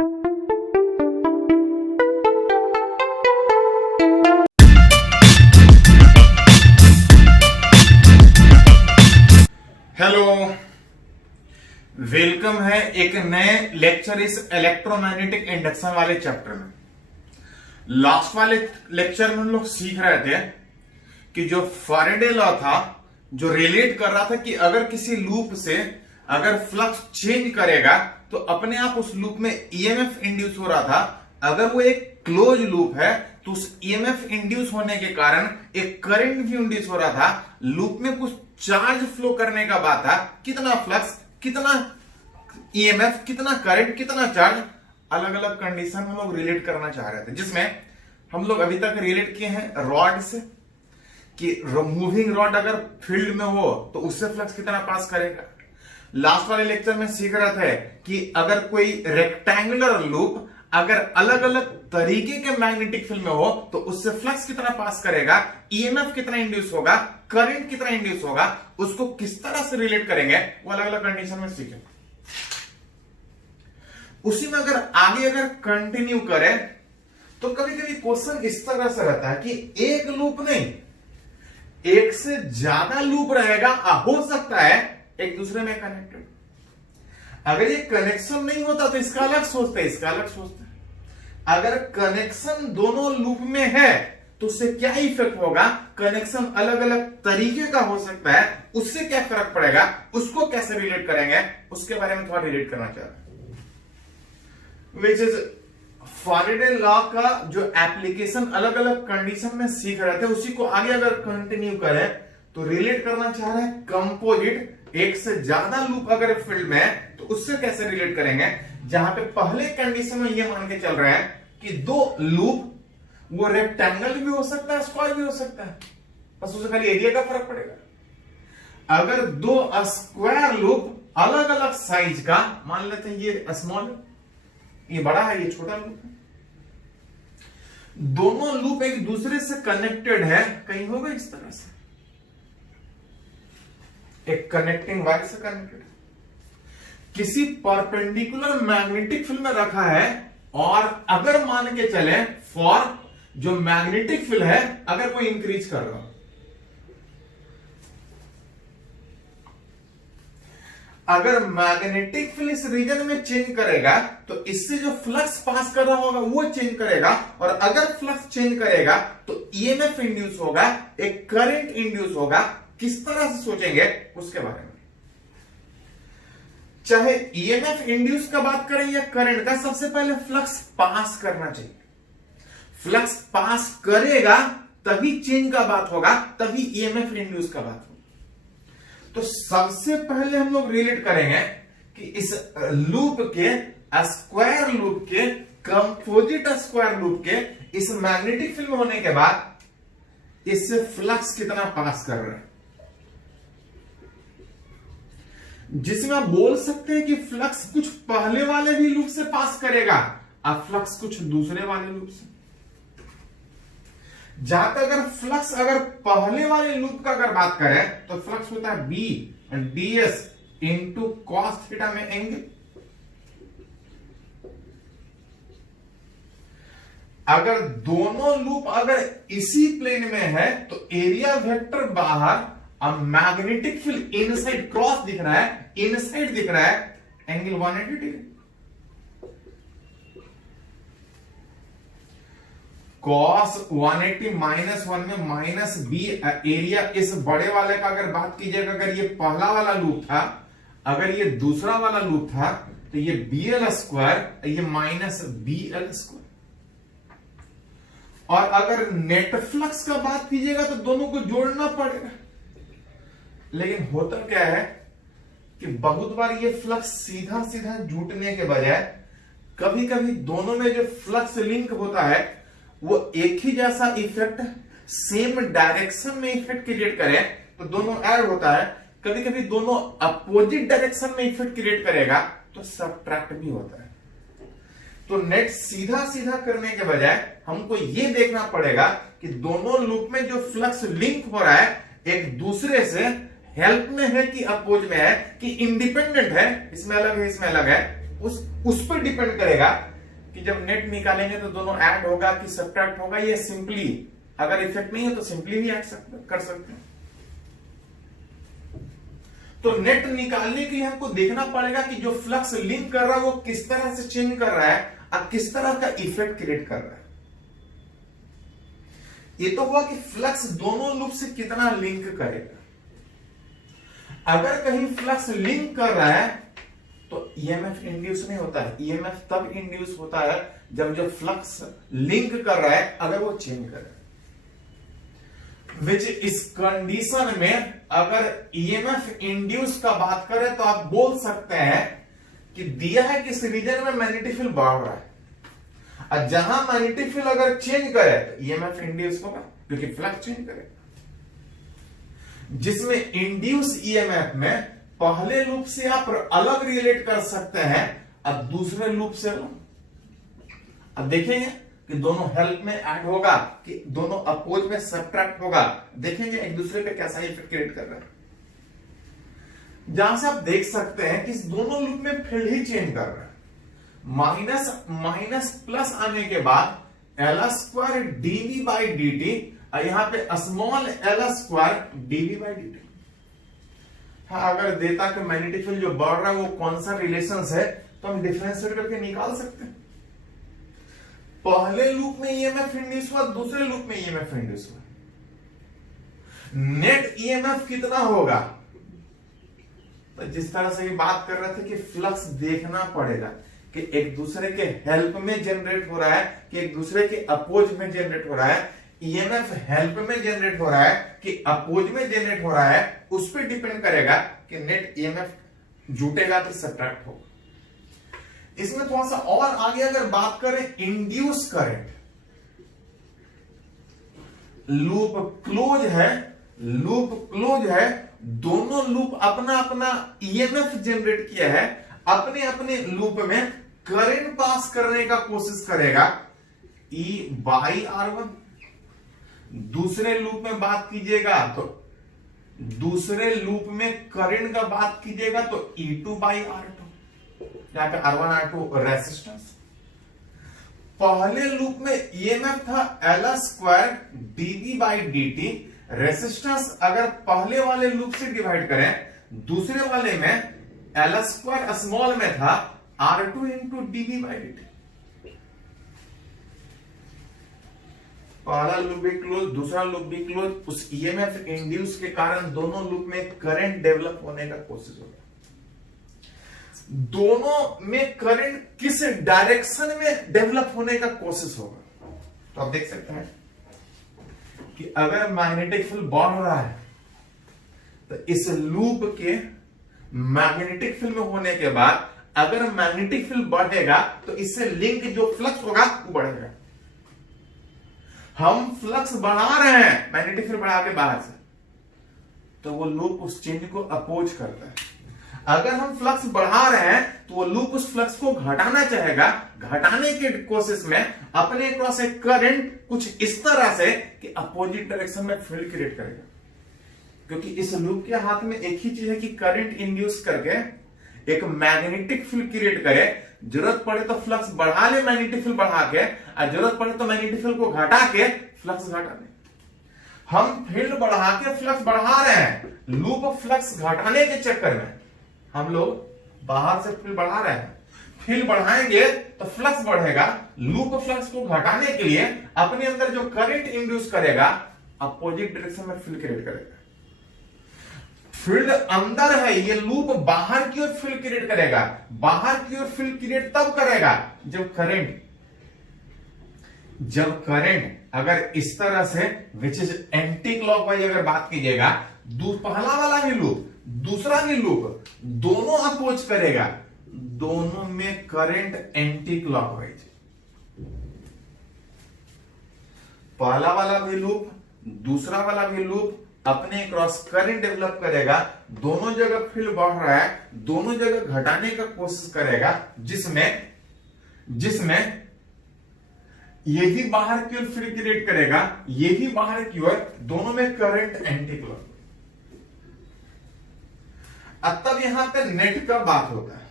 Hello, welcome है एक नए लेक्चर इस इलेक्ट्रोमैग्नेटिक इंडक्शन वाले चैप्टर में। लास्ट वाले लेक्चर में हम लोग सीख रहे थे कि जो फैराडे लॉ था, जो रिलेट कर रहा था कि अगर किसी लूप से अगर फ्लक्स चेंज करेगा तो अपने आप उस लूप में ईएमएफ इंड्यूस हो रहा था। अगर वो एक क्लोज लूप है तो उस ईएमएफ इंड्यूस होने के कारण एक करंट भी इंड्यूस हो रहा था। लूप में कुछ चार्ज फ्लो करने का बात था, कितना फ्लक्स, कितना ईएमएफ, कितना करंट, कितना चार्ज, अलग अलग कंडीशन हम लोग रिलेट करना चाह रहे थे, जिसमें हम लोग अभी तक रिलेट किए हैं रॉड से कि मूविंग रॉड अगर फील्ड में हो तो उससे फ्लक्स कितना पास करेगा। लास्ट वाले लेक्चर में सीख रहे थे कि अगर कोई रेक्टेंगुलर लूप अगर अलग अलग तरीके के मैग्नेटिक फील्ड में हो तो उससे फ्लक्स कितना पास करेगा, ईएमएफ कितना इंड्यूस होगा, करंट कितना इंड्यूस होगा, उसको किस तरह से रिलेट करेंगे, वो अलग अलग कंडीशन में सीखें। उसी में अगर आगे अगर कंटिन्यू करें तो कभी कभी क्वेश्चन इस तरह से रहता है कि एक लूप नहीं, एक से ज्यादा लूप रहेगा, हो सकता है एक दूसरे में कनेक्टेड। अगर ये कनेक्शन नहीं होता तो इसका अलग सोचते हैं, इसका अलग सोचते हैं। अगर कनेक्शन दोनों लूप में है तो उससे क्या इफेक्ट होगा, कनेक्शन अलग अलग तरीके का हो सकता है, उससे क्या फर्क पड़ेगा, उसको कैसे रिलेट करेंगे, उसके बारे में थोड़ा रिलेट करना चाह रहे हैं। विच इज फैराडे लॉ का जो एप्लीकेशन अलग अलग कंडीशन में सीख रहे थे, उसी को आगे अगर कंटिन्यू करें तो रिलेट करना चाह रहे हैं कंपोजिट, एक से ज्यादा लूप अगर फील्ड में है तो उससे कैसे रिलेट करेंगे, जहां पे पहले कंडीशन में ये मान के चल रहे हैं कि दो लूप, वो रेक्टेंगल भी हो सकता है, स्क्वायर भी हो सकता है, बस उससे खाली एरिया का फर्क पड़ेगा। अगर दो स्क्वायर लूप अलग अलग साइज का, मान लेते हैं ये स्मॉल, ये बड़ा है, ये छोटा लूप है, दोनों लूप एक दूसरे से कनेक्टेड है, कहीं होगा इस तरह से एक कनेक्टिंग वायर से कनेक्टेड, किसी परपेंडिकुलर मैग्नेटिक फील्ड में रखा है, और अगर मान के चले फॉर जो मैग्नेटिक फील्ड है अगर कोई इंक्रीज कर रहा हो, अगर मैग्नेटिक फील्ड इस रीजन में चेंज करेगा तो इससे जो फ्लक्स पास कर रहा होगा वो चेंज करेगा, और अगर फ्लक्स चेंज करेगा तो ईएमएफ इंड्यूस होगा, एक करंट इंड्यूस होगा। किस तरह से सोचेंगे उसके बारे में, चाहे ईएमएफ इंड्यूस का बात करें या करंट का, सबसे पहले फ्लक्स पास करना चाहिए। फ्लक्स पास करेगा तभी चेंज का बात होगा, तभी ईएमएफ इंड्यूस का बात होगा। तो सबसे पहले हम लोग रिलेट करेंगे कि इस लूप के, स्क्वायर लूप के, कंपोजिट स्क्वायर लूप के इस मैग्नेटिक फील्ड में होने के बाद इससे फ्लक्स कितना पास कर रहा है, जिसमें आप बोल सकते हैं कि फ्लक्स कुछ पहले वाले भी लूप से पास करेगा और फ्लक्स कुछ दूसरे वाले लूप से। जहां तक अगर फ्लक्स अगर पहले वाले लूप का अगर बात करें तो फ्लक्स होता है B D S into cos theta में एंगल। अगर दोनों लूप अगर इसी प्लेन में है तो एरिया वेक्टर बाहर, अब मैग्नेटिक फील्ड इनसाइड क्रॉस दिख रहा है, इनसाइड दिख रहा है, एंगल 180 डिग्री। कॉस 180 -1 में माइनस बी एरिया, इस बड़े वाले का अगर बात कीजिएगा, अगर ये पहला वाला लूप था, अगर ये दूसरा वाला लूप था तो ये BL स्क्वायर, ये माइनस BL स्क्वायर। और अगर नेट फ्लक्स का बात कीजिएगा तो दोनों को जोड़ना पड़ेगा, लेकिन होता क्या है कि बहुत बार ये फ्लक्स सीधा सीधा जुटने के बजाय कभी कभी दोनों में जो फ्लक्स लिंक होता है वो एक ही जैसा इफेक्ट, सेम डायरेक्शन में इफेक्ट क्रिएट करे तो दोनों ऐड होता है, कभी कभी दोनों अपोजिट डायरेक्शन में इफेक्ट क्रिएट करेगा तो सबट्रैक्ट भी होता है। तो नेट सीधा सीधा करने के बजाय हमको ये देखना पड़ेगा कि दोनों लूप में जो फ्लक्स लिंक हो रहा है एक दूसरे से हेल्प में है कि अपोज में है कि इंडिपेंडेंट है, इसमें अलग है इसमें अलग है, उस पर डिपेंड करेगा कि जब नेट निकालेंगे तो दोनों ऐड होगा कि सब्ट्रैक्ट होगा। ये सिंपली, अगर इफेक्ट नहीं है तो सिंपली भी ऐड कर सकते हैं। तो नेट निकालने के लिए हमको देखना पड़ेगा कि जो फ्लक्स लिंक कर रहा है वो किस तरह से चेंज कर रहा है और किस तरह का इफेक्ट क्रिएट कर रहा है। ये तो हुआ कि फ्लक्स दोनों लूप से कितना लिंक करेगा। अगर कहीं फ्लक्स लिंक कर रहा है तो ईएमएफ इंड्यूस नहीं होता है। ईएमएफ तब इंड्यूस होता है जब जो फ्लक्स लिंक कर रहा है अगर वो चेंज करे। विच इस कंडीशन में अगर ईएमएफ इंड्यूस का बात करें तो आप बोल सकते हैं कि दिया है कि इस रीजन में मैग्नेटिक फील्ड बढ़ रहा है, और जहां मैग्नेटिक फील्ड अगर चेंज करे तो ईएमएफ इंड्यूस होगा क्योंकि फ्लक्स चेंज करेगा। जिसमें इंड्यूस ईएमएफ में पहले लूप से आप अलग रिलेट कर सकते हैं अब दूसरे लूप से अलग। अब देखेंगे कि दोनों हेल्प में ऐड होगा कि दोनों अपोज में सब्ट्रैक्ट होगा। देखेंगे एक दूसरे पे कैसा इफेक्ट क्रिएट कर रहा है। जहां से आप देख सकते हैं कि इस दोनों लूप में फील्ड ही चेंज कर रहा है। माइनस प्लस आने के बाद L square D V by D T, यहां पे small L square D V by D T. हाँ, अगर देता कि मैग्नेटिक फील्ड जो बढ़ रहा है वो कौन सा रिलेशन है तो हम डिफरेंशिएट करके निकाल सकते हैं। पहले लूप में ईएमएफ इंड्यूस हुआ, दूसरे लूप में ईएमएफ इंड्यूस हुआ। नेट ईएमएफ कितना होगा? तो जिस तरह से ये बात कर रहे थे कि फ्लक्स देखना पड़ेगा कि एक दूसरे के हेल्प में जनरेट हो रहा है कि एक दूसरे के अपोज में जनरेट हो रहा है। ईएमएफ हेल्प में जनरेट हो रहा है कि अपोज में जनरेट हो रहा है, उस पर डिपेंड करेगा कि नेट ईएमएफ जुटेगा कि सब्ट्रैक्ट होगा। इसमें थोड़ा सा और आगे अगर बात करें इंड्यूस करंट, लूप क्लोज है, दोनों लूप अपना अपना ईएमएफ जनरेट किया है, अपने अपने लूप में करंट पास करने का कोशिश करेगा E बाई R1। दूसरे लूप में बात कीजिएगा तो दूसरे लूप में करंट का बात कीजिएगा तो E2 बाई R2, यहां पे R1 R2 रेसिस्टेंस। पहले लूप में ईएमएफ था L square D V by D T. Resistance अगर पहले वाले लूप से डिवाइड करें, दूसरे वाले में एल स्क्वायर स्मॉल में था R2 into D V by D T. पहला लूप भी क्लोज, दूसरा लूप भी क्लोज। उस ईएमएफ इंड्यूस के कारण दोनों लूप में करंट डेवलप होने का कोशिश होगा। दोनों में करंट किस डायरेक्शन में डेवलप होने का कोशिश होगा। तो आप देख सकते हैं कि अगर मैग्नेटिक फील्ड बढ़ रहा है तो इस लूप के मैग्नेटिक फील्ड में होने के बाद अगर मैग्नेटिक फील्ड बढ़ेगा तो इससे लिंक जो फ्लक्स होगा वो बढ़ेगा। हम फ्लक्स बढ़ा रहे हैं मैग्नेटिक फील्ड बढ़ा के बाहर से, तो वो लूप उस चेंज को अपोज करता है। अगर हम फ्लक्स बढ़ा रहे हैं तो वो लूप उस फ्लक्स को घटाना चाहेगा। घटाने की कोशिश में अपने क्रॉस एक करंट कुछ इस तरह से कि अपोजिट डायरेक्शन में फील्ड क्रिएट करेगा, क्योंकि इस लूप के हाथ में एक ही चीज है कि करंट इंड्यूस करके एक मैग्नेटिक फील्ड क्रिएट करे। जरूरत पड़े तो फ्लक्स बढ़ा ले मैग्नेटिक फील्ड बढ़ा के, और जरूरत पड़े तो मैग्नेटिक फील्ड को घटा के फ्लक्स घटा ले। हम फील्ड बढ़ा के फ्लक्स बढ़ा रहे हैं, लूप फ्लक्स घटाने के चक्कर में हम लोग बाहर से फील्ड बढ़ा रहे हैं। फील्ड बढ़ाएंगे तो फ्लक्स बढ़ेगा। लूप फ्लक्स को घटाने के लिए अपने अंदर जो करंट इंड्यूस करेगा अपोजिट डायरेक्शन में फील्ड क्रिएट करेगा। फील्ड अंदर है, ये लूप बाहर की ओर फील्ड क्रिएट करेगा। बाहर की ओर फील्ड क्रिएट तब करेगा जब करंट अगर इस तरह से विच इज एंटी क्लॉकवाइज अगर बात कीजिएगा, पहला वाला भी लूप दूसरा भी लूप दोनों अपोज करेगा, दोनों में करंट एंटी क्लॉकवाइज। पहला वाला भी लूप दूसरा वाला भी लूप अपने क्रॉस करंट डेवलप करेगा। दोनों जगह फील्ड बढ़ रहा है, दोनों जगह घटाने का कोशिश करेगा, जिसमें ये भी बाहर की ओर फील्ड क्रिएट करेगा, ये भी बाहर की ओर, दोनों में करंट एंटी क्लॉक। अब तब यहां पे नेट का बात होता है।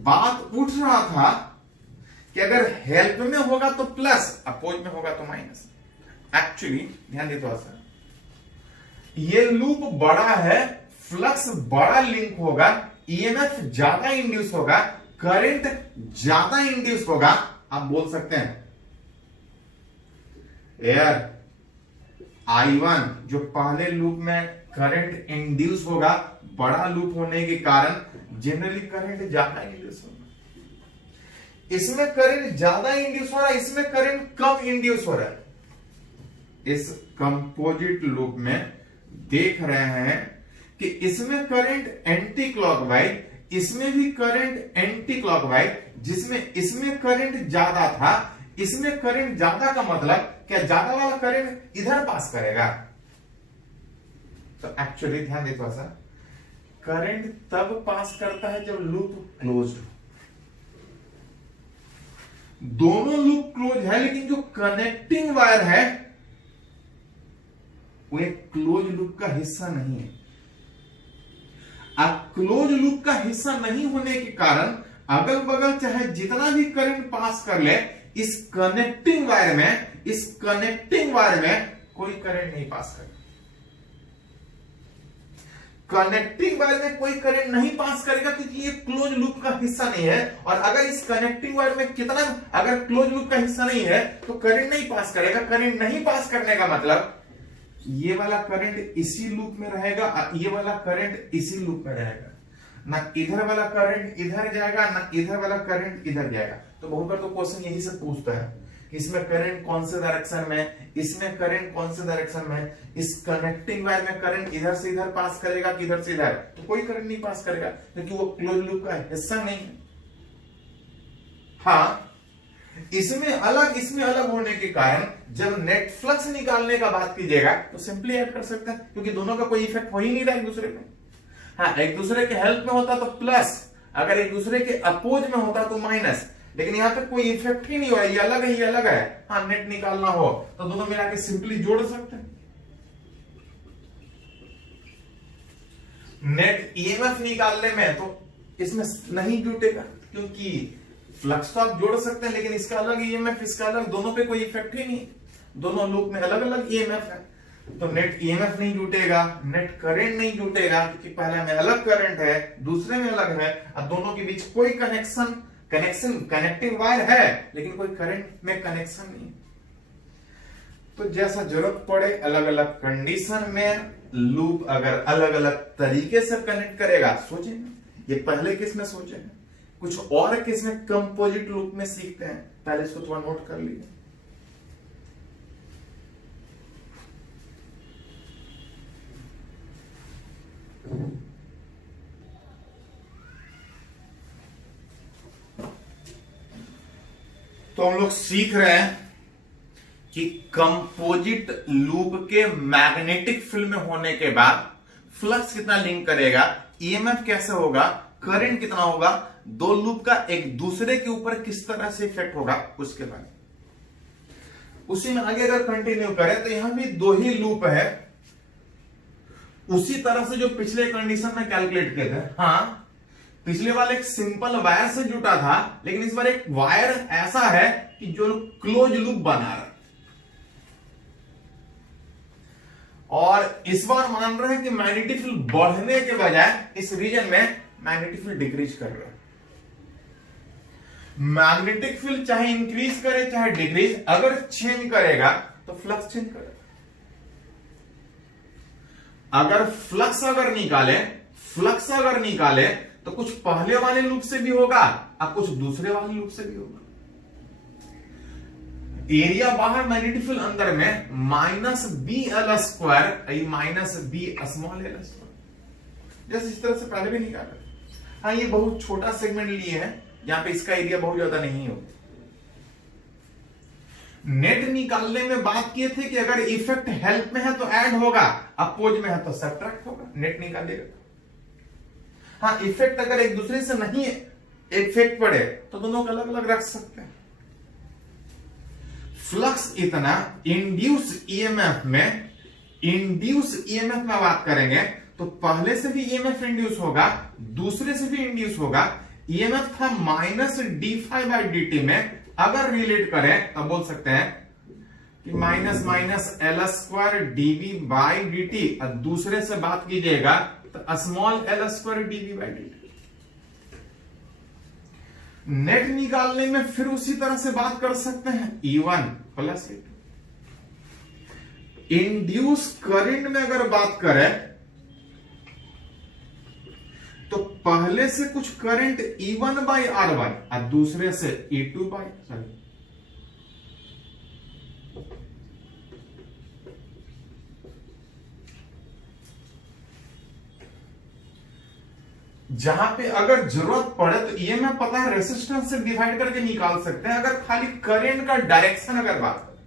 बात उठ रहा था कि अगर हेल्प में होगा तो प्लस, अपोज में होगा तो माइनस। एक्चुअली ध्यान दे थोड़ा सा, ये लूप बड़ा है, फ्लक्स बड़ा लिंक होगा, ईएमएफ ज्यादा इंड्यूस होगा, करंट ज्यादा इंड्यूस होगा। आप बोल सकते हैं यार I1 जो पहले लूप में करंट इंड्यूस होगा, बड़ा लूप होने के कारण जनरली करंट ज्यादा इंड्यूस होगा। इसमें करंट ज्यादा इंड्यूस हो रहा है, इसमें करंट कम इंड्यूस हो रहा है। इस कंपोजिट लूप में देख रहे हैं कि इसमें करंट एंटी क्लॉकवाइज, इसमें भी करंट एंटी क्लॉकवाइज, जिसमें इसमें करंट ज्यादा था, इसमें करंट ज्यादा का मतलब क्या, ज्यादा वाला करंट इधर पास करेगा। तो एक्चुअली ध्यान दे थोड़ा सा, करंट तब पास करता है जब लूप क्लोज्ड हो। दोनों लूप क्लोज है, लेकिन जो कनेक्टिंग वायर है वो एक क्लोज लूप का हिस्सा नहीं है। अब क्लोज लूप का हिस्सा नहीं होने के कारण अगल बगल चाहे जितना भी करंट पास कर ले, इस कनेक्टिंग वायर में कोई करंट नहीं पास करेगा। कनेक्टिंग वायर में कोई करंट नहीं पास करेगा क्योंकि ये क्लोज लूप का हिस्सा नहीं है। और अगर इस कनेक्टिंग वायर में कितना, अगर क्लोज लूप का हिस्सा नहीं है तो करंट नहीं पास करेगा। करंट नहीं पास करने का मतलब ये वाला करंट इसी लूप में रहेगा, ये वाला करंट इसी लूप में रहेगा। ना इधर वाला करंट इधर जाएगा, ना इधर वाला करंट इधर जाएगा। तो बहुत बार तो क्वेश्चन यही से पूछता है, इसमें करंट कौन से डायरेक्शन में, इसमें करंट कौन से डायरेक्शन में, इस कनेक्टिंग वायर में करंट इधर से इधर पास करेगा कि इधर से इधर, तो कोई करंट नहीं पास करेगा क्योंकि वो क्लोज लूप का हिस्सा नहीं है। हाँ, इसमें अलग होने के कारण जब नेट फ्लक्स निकालने का बात कीजिएगा तो सिंपली ऐड कर सकते हैं, क्योंकि दोनों का कोई इफेक्ट हो ही नहीं रहा एक दूसरे पे। हाँ, एक दूसरे के हेल्प में होता तो प्लस, अगर एक दूसरे के अपोज में होता तो माइनस, लेकिन यहां पे कोई इफेक्ट ही नहीं हो रहा, ये अलग है, ये अलग है। हाँ, नेट निकालना हो तो दोनों मिला के सिंपली जोड़ सकते हैं। नेट ईएमएफ निकालने में तो इसमें नहीं जुटेगा, क्योंकि फ्लक्स तो आप जोड़ सकते हैं, लेकिन इसका अलग ईएमएफ, इसका अलग, दोनों पे कोई इफेक्ट ही नहीं। दोनों लूप में अलग अलग ईएमएफ है, तो नेट ईएमएफ नहीं जुटेगा, नेट करंट नहीं जुटेगा, क्योंकि पहले में अलग करंट है, दूसरे में अलग है, और दोनों के बीच कोई कनेक्टिंग वायर है, लेकिन कोई करंट में कनेक्शन नहीं। तो जैसा जरूरत पड़े अलग अलग कंडीशन में लूप अगर अलग अलग तरीके से कनेक्ट करेगा, सोचें ये पहले केस में सोचे, कुछ और केस में कंपोजिट लूप में सीखते हैं, पहले इसको थोड़ा नोट कर लीजिए। तो हम लोग सीख रहे हैं कि कंपोजिट लूप के मैग्नेटिक फील्ड में होने के बाद फ्लक्स कितना लिंक करेगा, ईएमएफ कैसे होगा, करंट कितना होगा, दो लूप का एक दूसरे के ऊपर किस तरह से इफेक्ट होगा, उसके बाद उसी में आगे अगर कंटिन्यू करें तो यहां भी दो ही लूप है, उसी तरह से जो पिछले कंडीशन में कैलकुलेट किए थे। हाँ, पिछले वाले एक सिंपल वायर से जुटा था, लेकिन इस बार एक वायर ऐसा है कि जो क्लोज लूप बना रहा है, और इस बार मान रहे हैं कि मैग्नेटिक फील्ड बढ़ने के बजाय इस रीजन में मैग्नेटिक फील्ड डिक्रीज कर रहा है। मैग्नेटिक फील्ड चाहे इंक्रीज करे चाहे डिक्रीज, अगर चेंज करेगा तो फ्लक्स चेंज करेगा। अगर फ्लक्स अगर निकाले तो कुछ पहले वाले लूप से भी होगा और कुछ दूसरे वाले लूप से भी होगा। एरिया बाहर, मैग्नेटिक फील्ड अंदर में minus B L square minus B small L square, जैसे इस तरह से पहले भी निकाला। हाँ, ये बहुत छोटा सेगमेंट लिए हैं, यहां पे इसका एरिया बहुत ज्यादा नहीं होता। नेट निकालने में बात किए थे कि अगर इफेक्ट हेल्प में है तो ऐड होगा, अपोज में है तो सब्ट्रैक्ट होगा, नेट निकालेगा। हाँ, इफेक्ट अगर एक दूसरे से नहीं इफेक्ट पड़े तो दोनों को अलग अलग रख सकते हैं। फ्लक्स इतना इंड्यूस ईएमएफ में बात करेंगे तो पहले से भी ईएमएफ इंड्यूस होगा, दूसरे से भी इंड्यूस होगा, ईएमएफ था minus D phi by D T में, अगर रिलेट करें तब बोल सकते हैं कि minus minus L square D V by D T, और दूसरे से बात कीजिएगा तो small L square D V by D T. Net निकालने में फिर उसी तरह से बात कर सकते हैं, E1 plus E2। Induce current में अगर बात करें तो पहले से कुछ current E1 by are one और दूसरे से E2 बाई, सॉरी जहां पे अगर जरूरत पड़े तो ईएमएफ पता है रेसिस्टेंस से डिवाइड करके निकाल सकते हैं। अगर खाली करंट का डायरेक्शन अगर बात करें,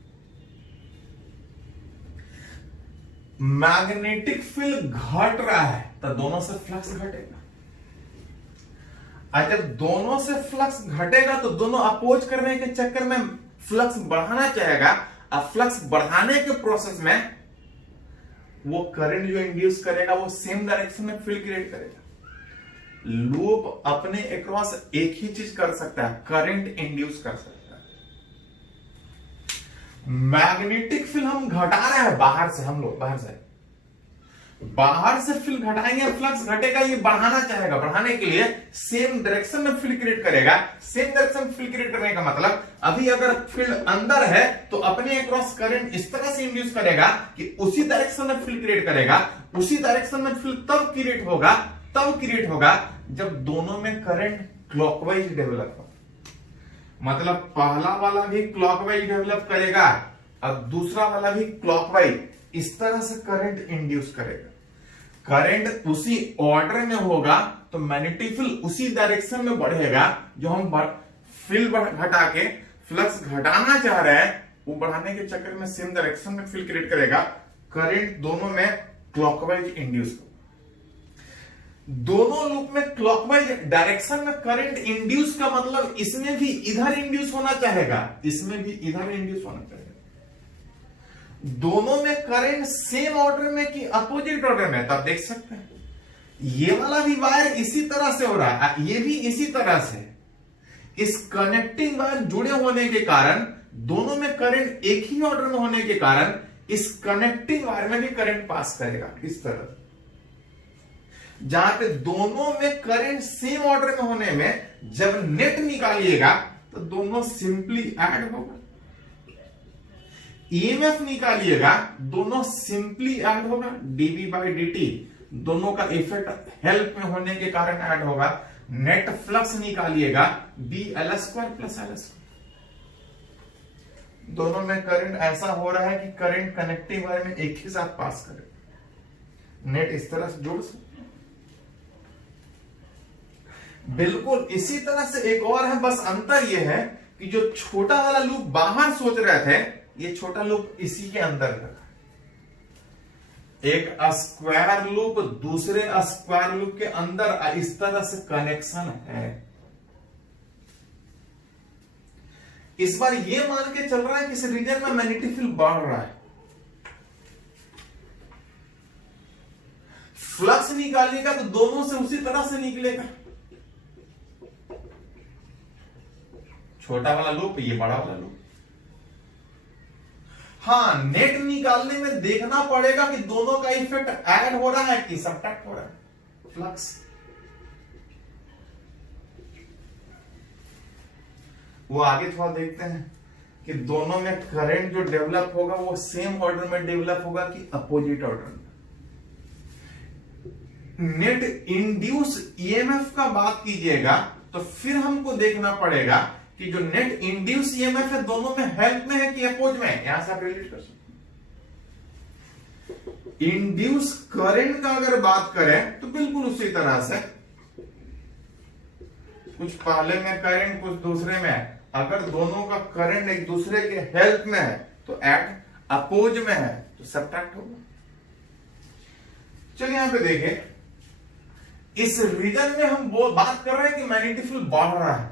मैग्नेटिक फील्ड घट रहा है तो दोनों से फ्लक्स घटेगा, और जब दोनों से फ्लक्स घटेगा तो दोनों अपोज करने के चक्कर में फ्लक्स बढ़ाना चाहेगा, और फ्लक्स बढ़ाने के प्रोसेस में वो करंट जो इंड्यूस करेगा वो सेम डायरेक्शन में फील्ड क्रिएट करेगा। लूप अपने अक्रॉस एक ही चीज कर सकता है, करंट इंड्यूस कर सकता है। मैग्नेटिक फील्ड हम घटा रहे हैं बाहर से, हम लोग बाहर से फील्ड घटाएंगे, फ्लक्स घटेगा, ये बढ़ाना चाहेगा, बढ़ाने के लिए सेम डायरेक्शन में फील्ड क्रिएट करेगा। सेम डायरेक्शन फील्ड क्रिएट करने का मतलब अभी अगर फील्ड अंदर है तो अपने अक्रॉस करंट इस तरह से इंड्यूस करेगा कि उसी डायरेक्शन में फील्ड क्रिएट करेगा। उसी डायरेक्शन में फील्ड तब क्रिएट होगा जब दोनों में करंट क्लॉकवाइज डेवलप हो। मतलब पहला वाला भी क्लॉकवाइज डेवलप करेगा और दूसरा वाला भी क्लॉकवाइज, इस तरह से करंट इंड्यूस करेगा। करंट उसी ऑर्डर में होगा तो मैग्नेटिक फील्ड उसी डायरेक्शन में बढ़ेगा। जो हम फील्ड घटा के फ्लक्स घटाना चाह रहे हैं वो बढ़ाने के चक्कर में सेम डायरेक्शन में फील्ड क्रिएट करेगा। करंट दोनों में क्लॉकवाइज इंड्यूस होगा। दोनों लूप में क्लॉकवाइज डायरेक्शन में करंट इंड्यूस का मतलब इसमें भी इधर इंड्यूस होना चाहेगा, इसमें भी इधर इंड्यूस होना चाहेगा। दोनों में करंट सेम ऑर्डर में कि अपोजिट ऑर्डर में, तब देख सकते हैं ये वाला भी वायर इसी तरह से हो रहा है, ये भी इसी तरह से। इस कनेक्टिंग वायर जुड़े होने के कारण, दोनों में करंट एक ही ऑर्डर में होने के कारण इस कनेक्टिंग वायर में भी करंट पास करेगा इस तरह। जहां पे दोनों में करंट सेम ऑर्डर में होने में जब नेट निकालिएगा तो दोनों सिंपली ऐड होगा। ईएमएफ निकालिएगा दोनों सिंपली ऐड होगा, डीवी बाई डी, दोनों का इफेक्ट हेल्प में होने के कारण ऐड होगा। नेट फ्लक्स निकालिएगा B L square plus L square. दोनों में करंट ऐसा हो रहा है कि करंट कनेक्टिंग वायर में एक ही साथ पास करे। नेट इस तरह से जोड़ सकते, बिल्कुल इसी तरह से एक और है, बस अंतर यह है कि जो छोटा वाला लूप बाहर सोच रहे थे, ये छोटा लूप इसी के अंदर लगा। एक स्क्वायर लूप दूसरे स्क्वायर लूप के अंदर इस तरह से कनेक्शन है। इस बार ये मान के चल रहा है कि इस रीजन में मैग्नेटिक फील्ड बढ़ रहा है। फ्लक्स निकालिएगा तो दोनों से उसी तरह से निकलेगा। छोटा वाला लूप, ये बड़ा वाला लूप। हाँ, नेट निकालने में देखना पड़ेगा कि दोनों का इफेक्ट ऐड हो रहा है कि सब्ट्रैक्ट हो रहा है। फ्लक्स वो आगे थोड़ा देखते हैं कि दोनों में करंट जो डेवलप होगा वो सेम ऑर्डर में डेवलप होगा कि अपोजिट ऑर्डर में। नेट इंड्यूस ईएमएफ का बात कीजिएगा तो फिर हमको देखना पड़ेगा कि जो नेट इंड्यूस ईएमएफ है दोनों में हेल्प में है कि अपोज में है। यहां से आप रिलेट कर सकते हैं। इंड्यूस करंट का अगर बात करें तो बिल्कुल उसी तरह से, कुछ पहले में करंट कुछ दूसरे में है। अगर दोनों का करंट एक दूसरे के हेल्प में है तो ऐड, अपोज में है तो सब्ट्रैक्ट होगा। चलिए यहां पे देखें, इस रीजन में हम बात कर रहे हैं कि मैग्नेटिक फील्ड बढ़ रहा है।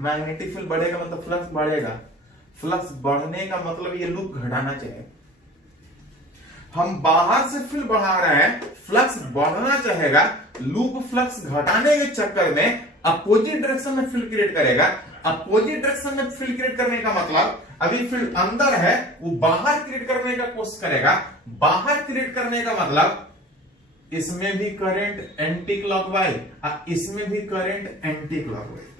मैग्नेटिक फील्ड बढ़ेगा मतलब फ्लक्स बढ़ेगा। फ्लक्स बढ़ने का मतलब ये लूप घटाना चाहिए। हम बाहर से फील्ड बढ़ा रहे हैं, फ्लक्स बढ़ना चाहेगा, लूप फ्लक्स घटाने के चक्कर में अपोजिट डायरेक्शन में फील्ड क्रिएट करेगा। अपोजिट डायरेक्शन में फील्ड क्रिएट करने का मतलब अभी फील्ड अंदर है, वो बाहर क्रिएट करने का कोशिश करेगा। बाहर क्रिएट करने का मतलब इसमें भी करंट एंटी क्लॉकवाइज और इसमें भी करंट एंटी क्लॉकवाइज।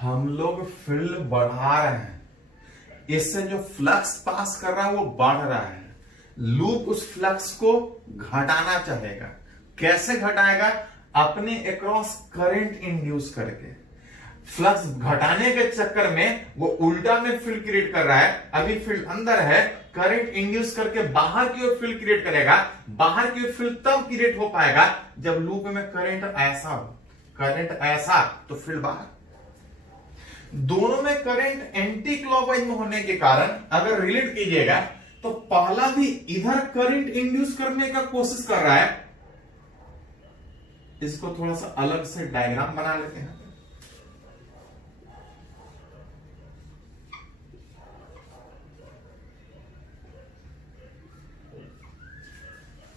हम लोग फील्ड बढ़ा रहे हैं, इससे जो फ्लक्स पास कर रहा है वो बढ़ रहा है, लूप उस फ्लक्स को घटाना चाहेगा। कैसे घटाएगा? अपने अक्रॉस करंट इंड्यूस करके। फ्लक्स घटाने के चक्कर में वो उल्टा में फील्ड क्रिएट कर रहा है, अभी फील्ड अंदर है, करंट इंड्यूस करके बाहर की ओर फील्ड क्रिएट करेगा। बाहर की ओर फील्ड तब क्रिएट हो पाएगा जब लूप में करंट ऐसा हो, करंट ऐसा तो फील्ड बाहर। दोनों में करंट एंटी क्लॉकवाइज में होने के कारण अगर रिलेट कीजिएगा तो पहला भी इधर करंट इंड्यूस करने का कोशिश कर रहा है। इसको थोड़ा सा अलग से डायग्राम बना लेते हैं।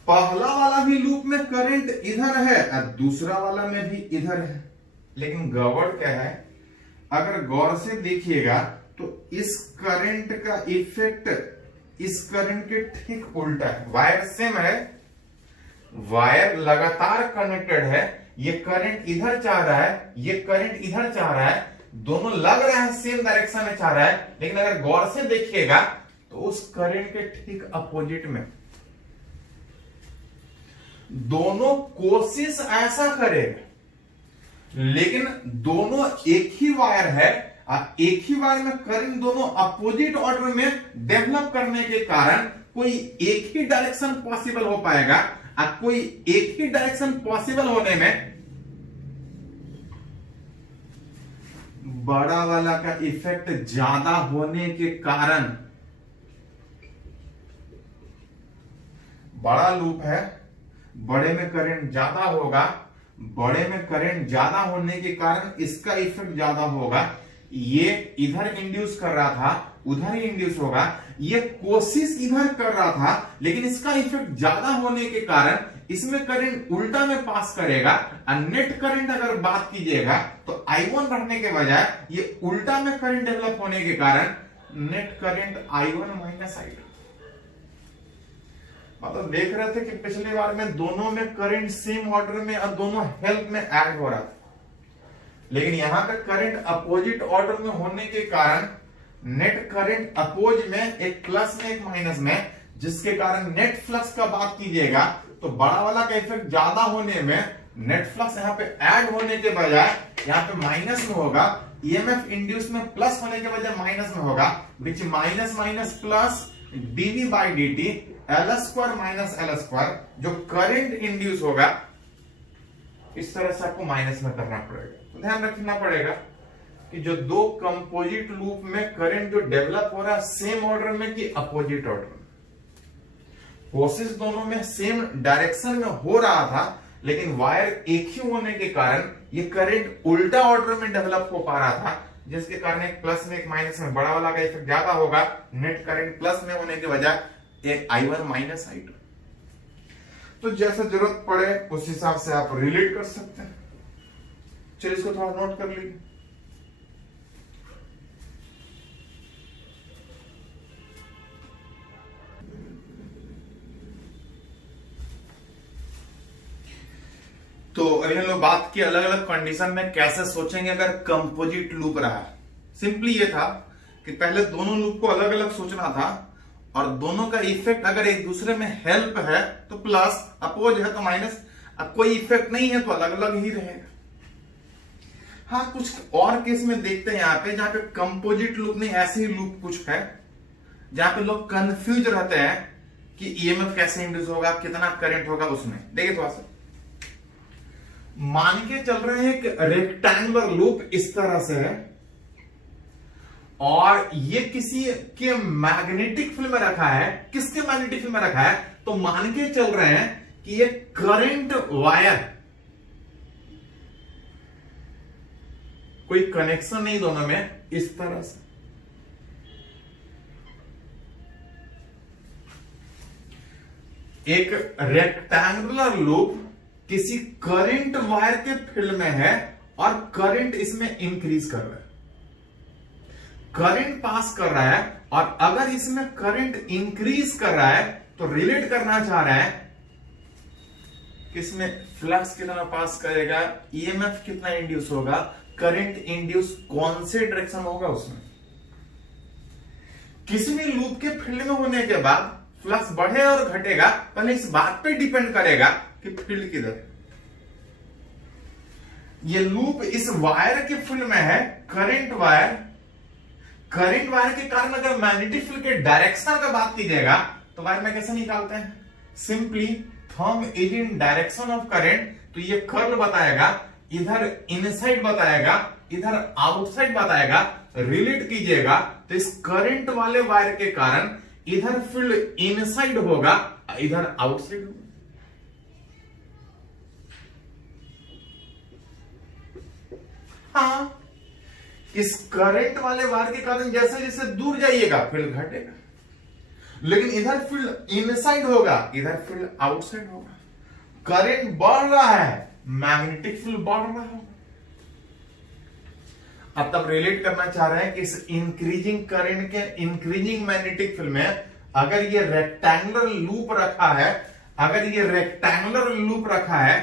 पहला वाला भी लूप में करंट इधर है और दूसरा वाला में भी इधर है, लेकिन गड़बड़ क्या है? अगर गौर से देखिएगा तो इस करंट का इफेक्ट इस करंट के ठीक उल्टा है। वायर सेम है, वायर लगातार कनेक्टेड है, ये करंट इधर चाह रहा है, ये करंट इधर चाह रहा है, दोनों लग रहा है सेम डायरेक्शन में चाह रहा है, लेकिन अगर गौर से देखिएगा तो उस करंट के ठीक अपोजिट में दोनों कोशिश ऐसा करेगा, लेकिन दोनों एक ही वायर है और एक ही वायर में करंट दोनों अपोजिट ऑर्डर में डेवलप करने के कारण कोई एक ही डायरेक्शन पॉसिबल हो पाएगा। और कोई एक ही डायरेक्शन पॉसिबल होने में बड़ा वाला का इफेक्ट ज्यादा होने के कारण, बड़ा लूप है, बड़े में करंट ज्यादा होगा, बड़े में करंट ज्यादा होने के कारण इसका इफेक्ट ज्यादा होगा। ये इधर इंड्यूस कर रहा था, उधर ही इंड्यूस होगा। ये कोशिश इधर कर रहा था, लेकिन इसका इफेक्ट ज्यादा होने के कारण इसमें करंट उल्टा में पास करेगा। और नेट करंट अगर बात कीजिएगा तो I1 रहने के बजाय ये उल्टा में करंट डेवलप होने के कारण net current I1 minus I2। मतलब देख रहे थे कि पिछली बार में दोनों में करंट सेम ऑर्डर में और दोनों हेल्प में ऐड हो रहा था, लेकिन यहां पे करंट अपोजिट ऑर्डर में होने के कारण नेट करंट अपोज में एक प्लस में एक माइनस में, जिसके कारण नेट फ्लक्स का बात कीजिएगा तो बड़ा वाला का इफेक्ट ज्यादा होने में नेट फ्लक्स यहाँ पे ऐड होने के बजाय यहाँ पे माइनस में होगा। ईएमएफ इंड्यूस में प्लस होने के बजाय माइनस में होगा, which minus minus plus dv by D t L square minus L square. जो करंट इंड्यूस होगा इस तरह से आपको माइनस में करना पड़ेगा। तो ध्यान रखना पड़ेगा कि जो दो कंपोजिट लूप में करंट जो डेवलप हो रहा है सेम ऑर्डर में कि अपोजिट ऑर्डर में, कोशिश दोनों में सेम डायरेक्शन में हो रहा था, लेकिन वायर एक ही होने के कारण ये करंट उल्टा ऑर्डर में डेवलप हो पा रहा था, जिसके कारण एक प्लस में एक माइनस में बड़ा वाला का इफेक्ट ज्यादा होगा। नेट करंट प्लस में होने के बजाय एक I1 माइनस I2। तो जैसा जरूरत पड़े उस हिसाब से आप रिलेट कर सकते हैं। चलिए इसको थोड़ा नोट कर लीजिए। तो अभी हम लोग बात की अलग अलग कंडीशन में कैसे सोचेंगे अगर कंपोजिट लूप रहा। सिंपली ये था कि पहले दोनों लूप को अलग अलग सोचना था और दोनों का इफेक्ट अगर एक दूसरे में हेल्प है तो प्लस, अपोज है तो माइनस, अब कोई इफेक्ट नहीं है तो अलग अलग ही रहेगा। हाँ, कुछ और केस में देखते हैं यहाँ पे जहां पे कंपोजिट लूप नहीं, ऐसे ही लूप कुछ है जहां पे लोग कंफ्यूज रहते हैं कि ईएमएफ कैसे इंड्यूस होगा, कितना करंट होगा। उसमें देखिए थोड़ा सा मान के चल रहे हैं कि रेक्टेंगुलर लूप इस तरह से है और ये किसी के मैग्नेटिक फील्ड में रखा है। किसके मैग्नेटिक फील्ड में रखा है? तो मान के चल रहे हैं कि ये करंट वायर कोई कनेक्शन नहीं दोनों में, इस तरह से। एक रेक्टेंगुलर लूप किसी करंट वायर के फील्ड में है और करंट इसमें इंक्रीज कर रहा है, करंट पास कर रहा है, और अगर इसमें करंट इंक्रीज कर रहा है तो रिलेट करना चाह रहा है कि इसमें फ्लक्स कितना पास करेगा, ईएमएफ कितना इंड्यूस होगा, करंट इंड्यूस कौन से डायरेक्शन में होगा उसमें। किसी भी लूप के फील्ड में होने के बाद फ्लक्स बढ़े और घटेगा, पहले इस बात पे डिपेंड करेगा कि फील्ड किधर है। ये लूप इस वायर के फील्ड में है, करंट वायर के कारण अगर मैग्नेटिक फील्ड के डायरेक्शन का बात कीजिएगा तो वायर में कैसे निकालते हैं, simply thumb is in direction of current, तो ये कर्ल बताएगा, इधर इनसाइड बताएगा, इधर आउटसाइड बताएगा, रिलेट कीजिएगा तो इस करंट वाले वायर के कारण इधर फील्ड इनसाइड होगा, इधर आउटसाइड होगा। हाँ, इस करंट वाले वायर के कारण जैसे जैसे दूर जाइएगा फील्ड घटेगा, लेकिन इधर फील्ड इनसाइड होगा, इधर फील्ड आउटसाइड होगा। करंट बढ़ रहा है, मैग्नेटिक फील्ड बढ़ रहा है। अब तब रिलेट करना चाह रहे हैं कि इस इंक्रीजिंग करंट के इंक्रीजिंग मैग्नेटिक फील्ड में अगर ये रेक्टेंगुलर लूप रखा है,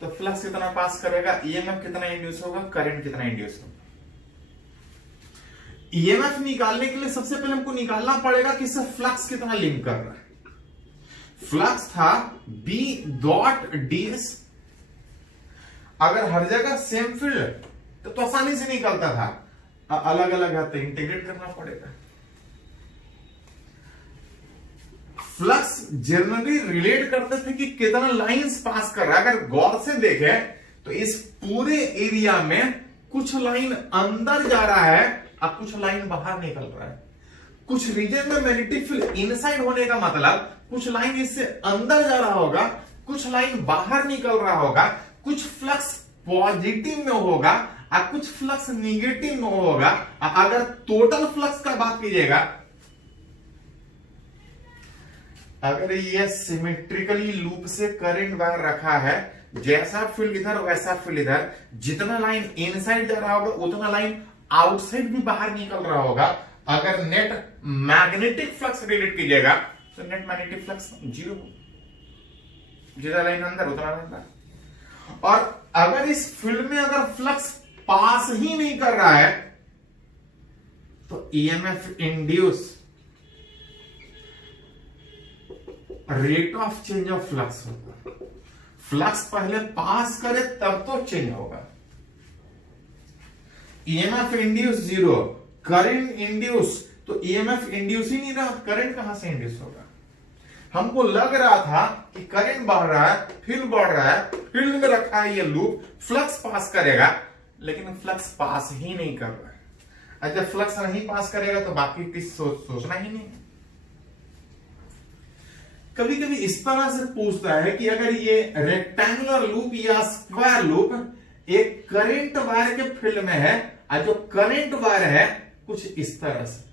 तो फ्लक्स कितना पास करेगा, ईएमएफ कितना इंड्यूस होगा, करंट कितना इंड्यूस होगा। ईएमएफ निकालने के लिए सबसे पहले हमको निकालना पड़ेगा कि इससे फ्लक्स कितना लिंक कर रहा है। फ्लक्स था B डॉट ds, अगर हर जगह सेम फील्ड तो आसानी से निकलता था, अलग अलग है तो इंटीग्रेट करना पड़ेगा। फ्लक्स जनरली रिलेट करते थे कि कितना लाइंस पास कर रहा है। अगर गौर से देखें तो इस पूरे एरिया में कुछ लाइन अंदर जा रहा है और कुछ लाइन बाहर निकल रहा है। कुछ रीजन में मैग्नेटिक फील्ड इनसाइड होने का मतलब कुछ लाइन इससे अंदर जा रहा होगा, कुछ लाइन बाहर निकल रहा होगा, कुछ फ्लक्स पॉजिटिव में होगा और कुछ फ्लक्स निगेटिव में होगा। अगर टोटल फ्लक्स का बात कीजिएगा, अगर ये सिमेट्रिकली लूप से करंट वायर रखा है, जैसा फील्ड इधर वैसा फील्ड इधर, जितना लाइन इनसाइड जा रहा होगा उतना लाइन आउटसाइड भी बाहर निकल रहा होगा। अगर नेट मैग्नेटिक फ्लक्स रिलेट कीजिएगा तो नेट मैग्नेटिक फ्लक्स जीरो, जितना लाइन अंदर उतना लाइन बाहर। और अगर इस फील्ड में अगर फ्लक्स पास ही नहीं कर रहा है तो EMF induce rate of change of flux होगा। फ्लक्स पहले पास करे तब तो चेंज होगा। EMF induce zero, current induce, तो ईएमएफ इंड्यूस ही नहीं रहा, करंट कहां से इंड्यूस होगा। हमको लग रहा था कि करंट बढ़ रहा है, फील्ड बढ़ रहा है, फील्ड में रखा है ये लूप, फ्लक्स पास करेगा, लेकिन फ्लक्स पास ही नहीं कर रहा है। जब फ्लक्स नहीं पास करेगा तो बाकी की सोचना ही नहीं। कभी कभी इस तरह से पूछता है कि अगर ये रेक्टेंगुलर लूप या स्क्वायर लूप एक करंट वायर के फील्ड में है और जो करंट वायर है कुछ इस तरह से,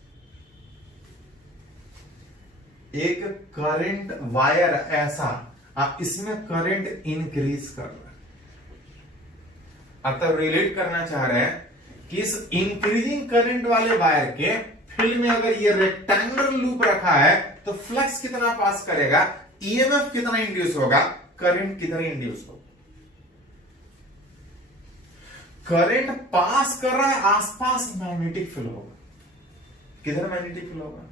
एक करंट वायर ऐसा, इसमें करंट इंक्रीज कर रहा है। अतः रिलेट करना चाह रहे हैं कि इस इंक्रीजिंग करंट वाले वायर के फील्ड में अगर ये रेक्टेंगुलर लूप रखा है तो फ्लक्स कितना पास करेगा, ईएमएफ कितना इंड्यूस होगा, करंट कितना इंड्यूस होगा। करंट पास कर रहा है, आसपास मैग्नेटिक फील्ड होगा। किधर मैग्नेटिक फील्ड होगा,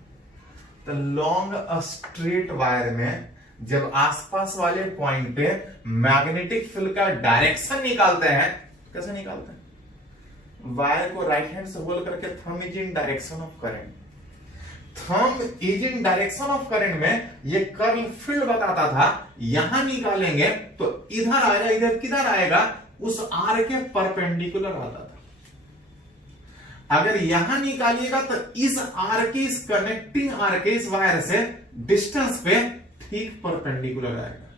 तो लॉन्ग स्ट्रेट वायर में जब आसपास वाले पॉइंट पे मैग्नेटिक फील्ड का डायरेक्शन निकालते हैं, कैसे निकालते हैं, वायर को राइट हैंड से होल्ड करके thumb is in direction of current. Thumb is in direction of current में ये कर्ल फील्ड बताता था, यहां निकालेंगे तो इधर आएगा, इधर किधर आएगा, उस आर के परपेंडिकुलर आता था। अगर यहां निकालिएगा तो इस आर के, इस कनेक्टिंग आर के, इस वायर से डिस्टेंस पे ठीक परपेंडिकुलर आएगा।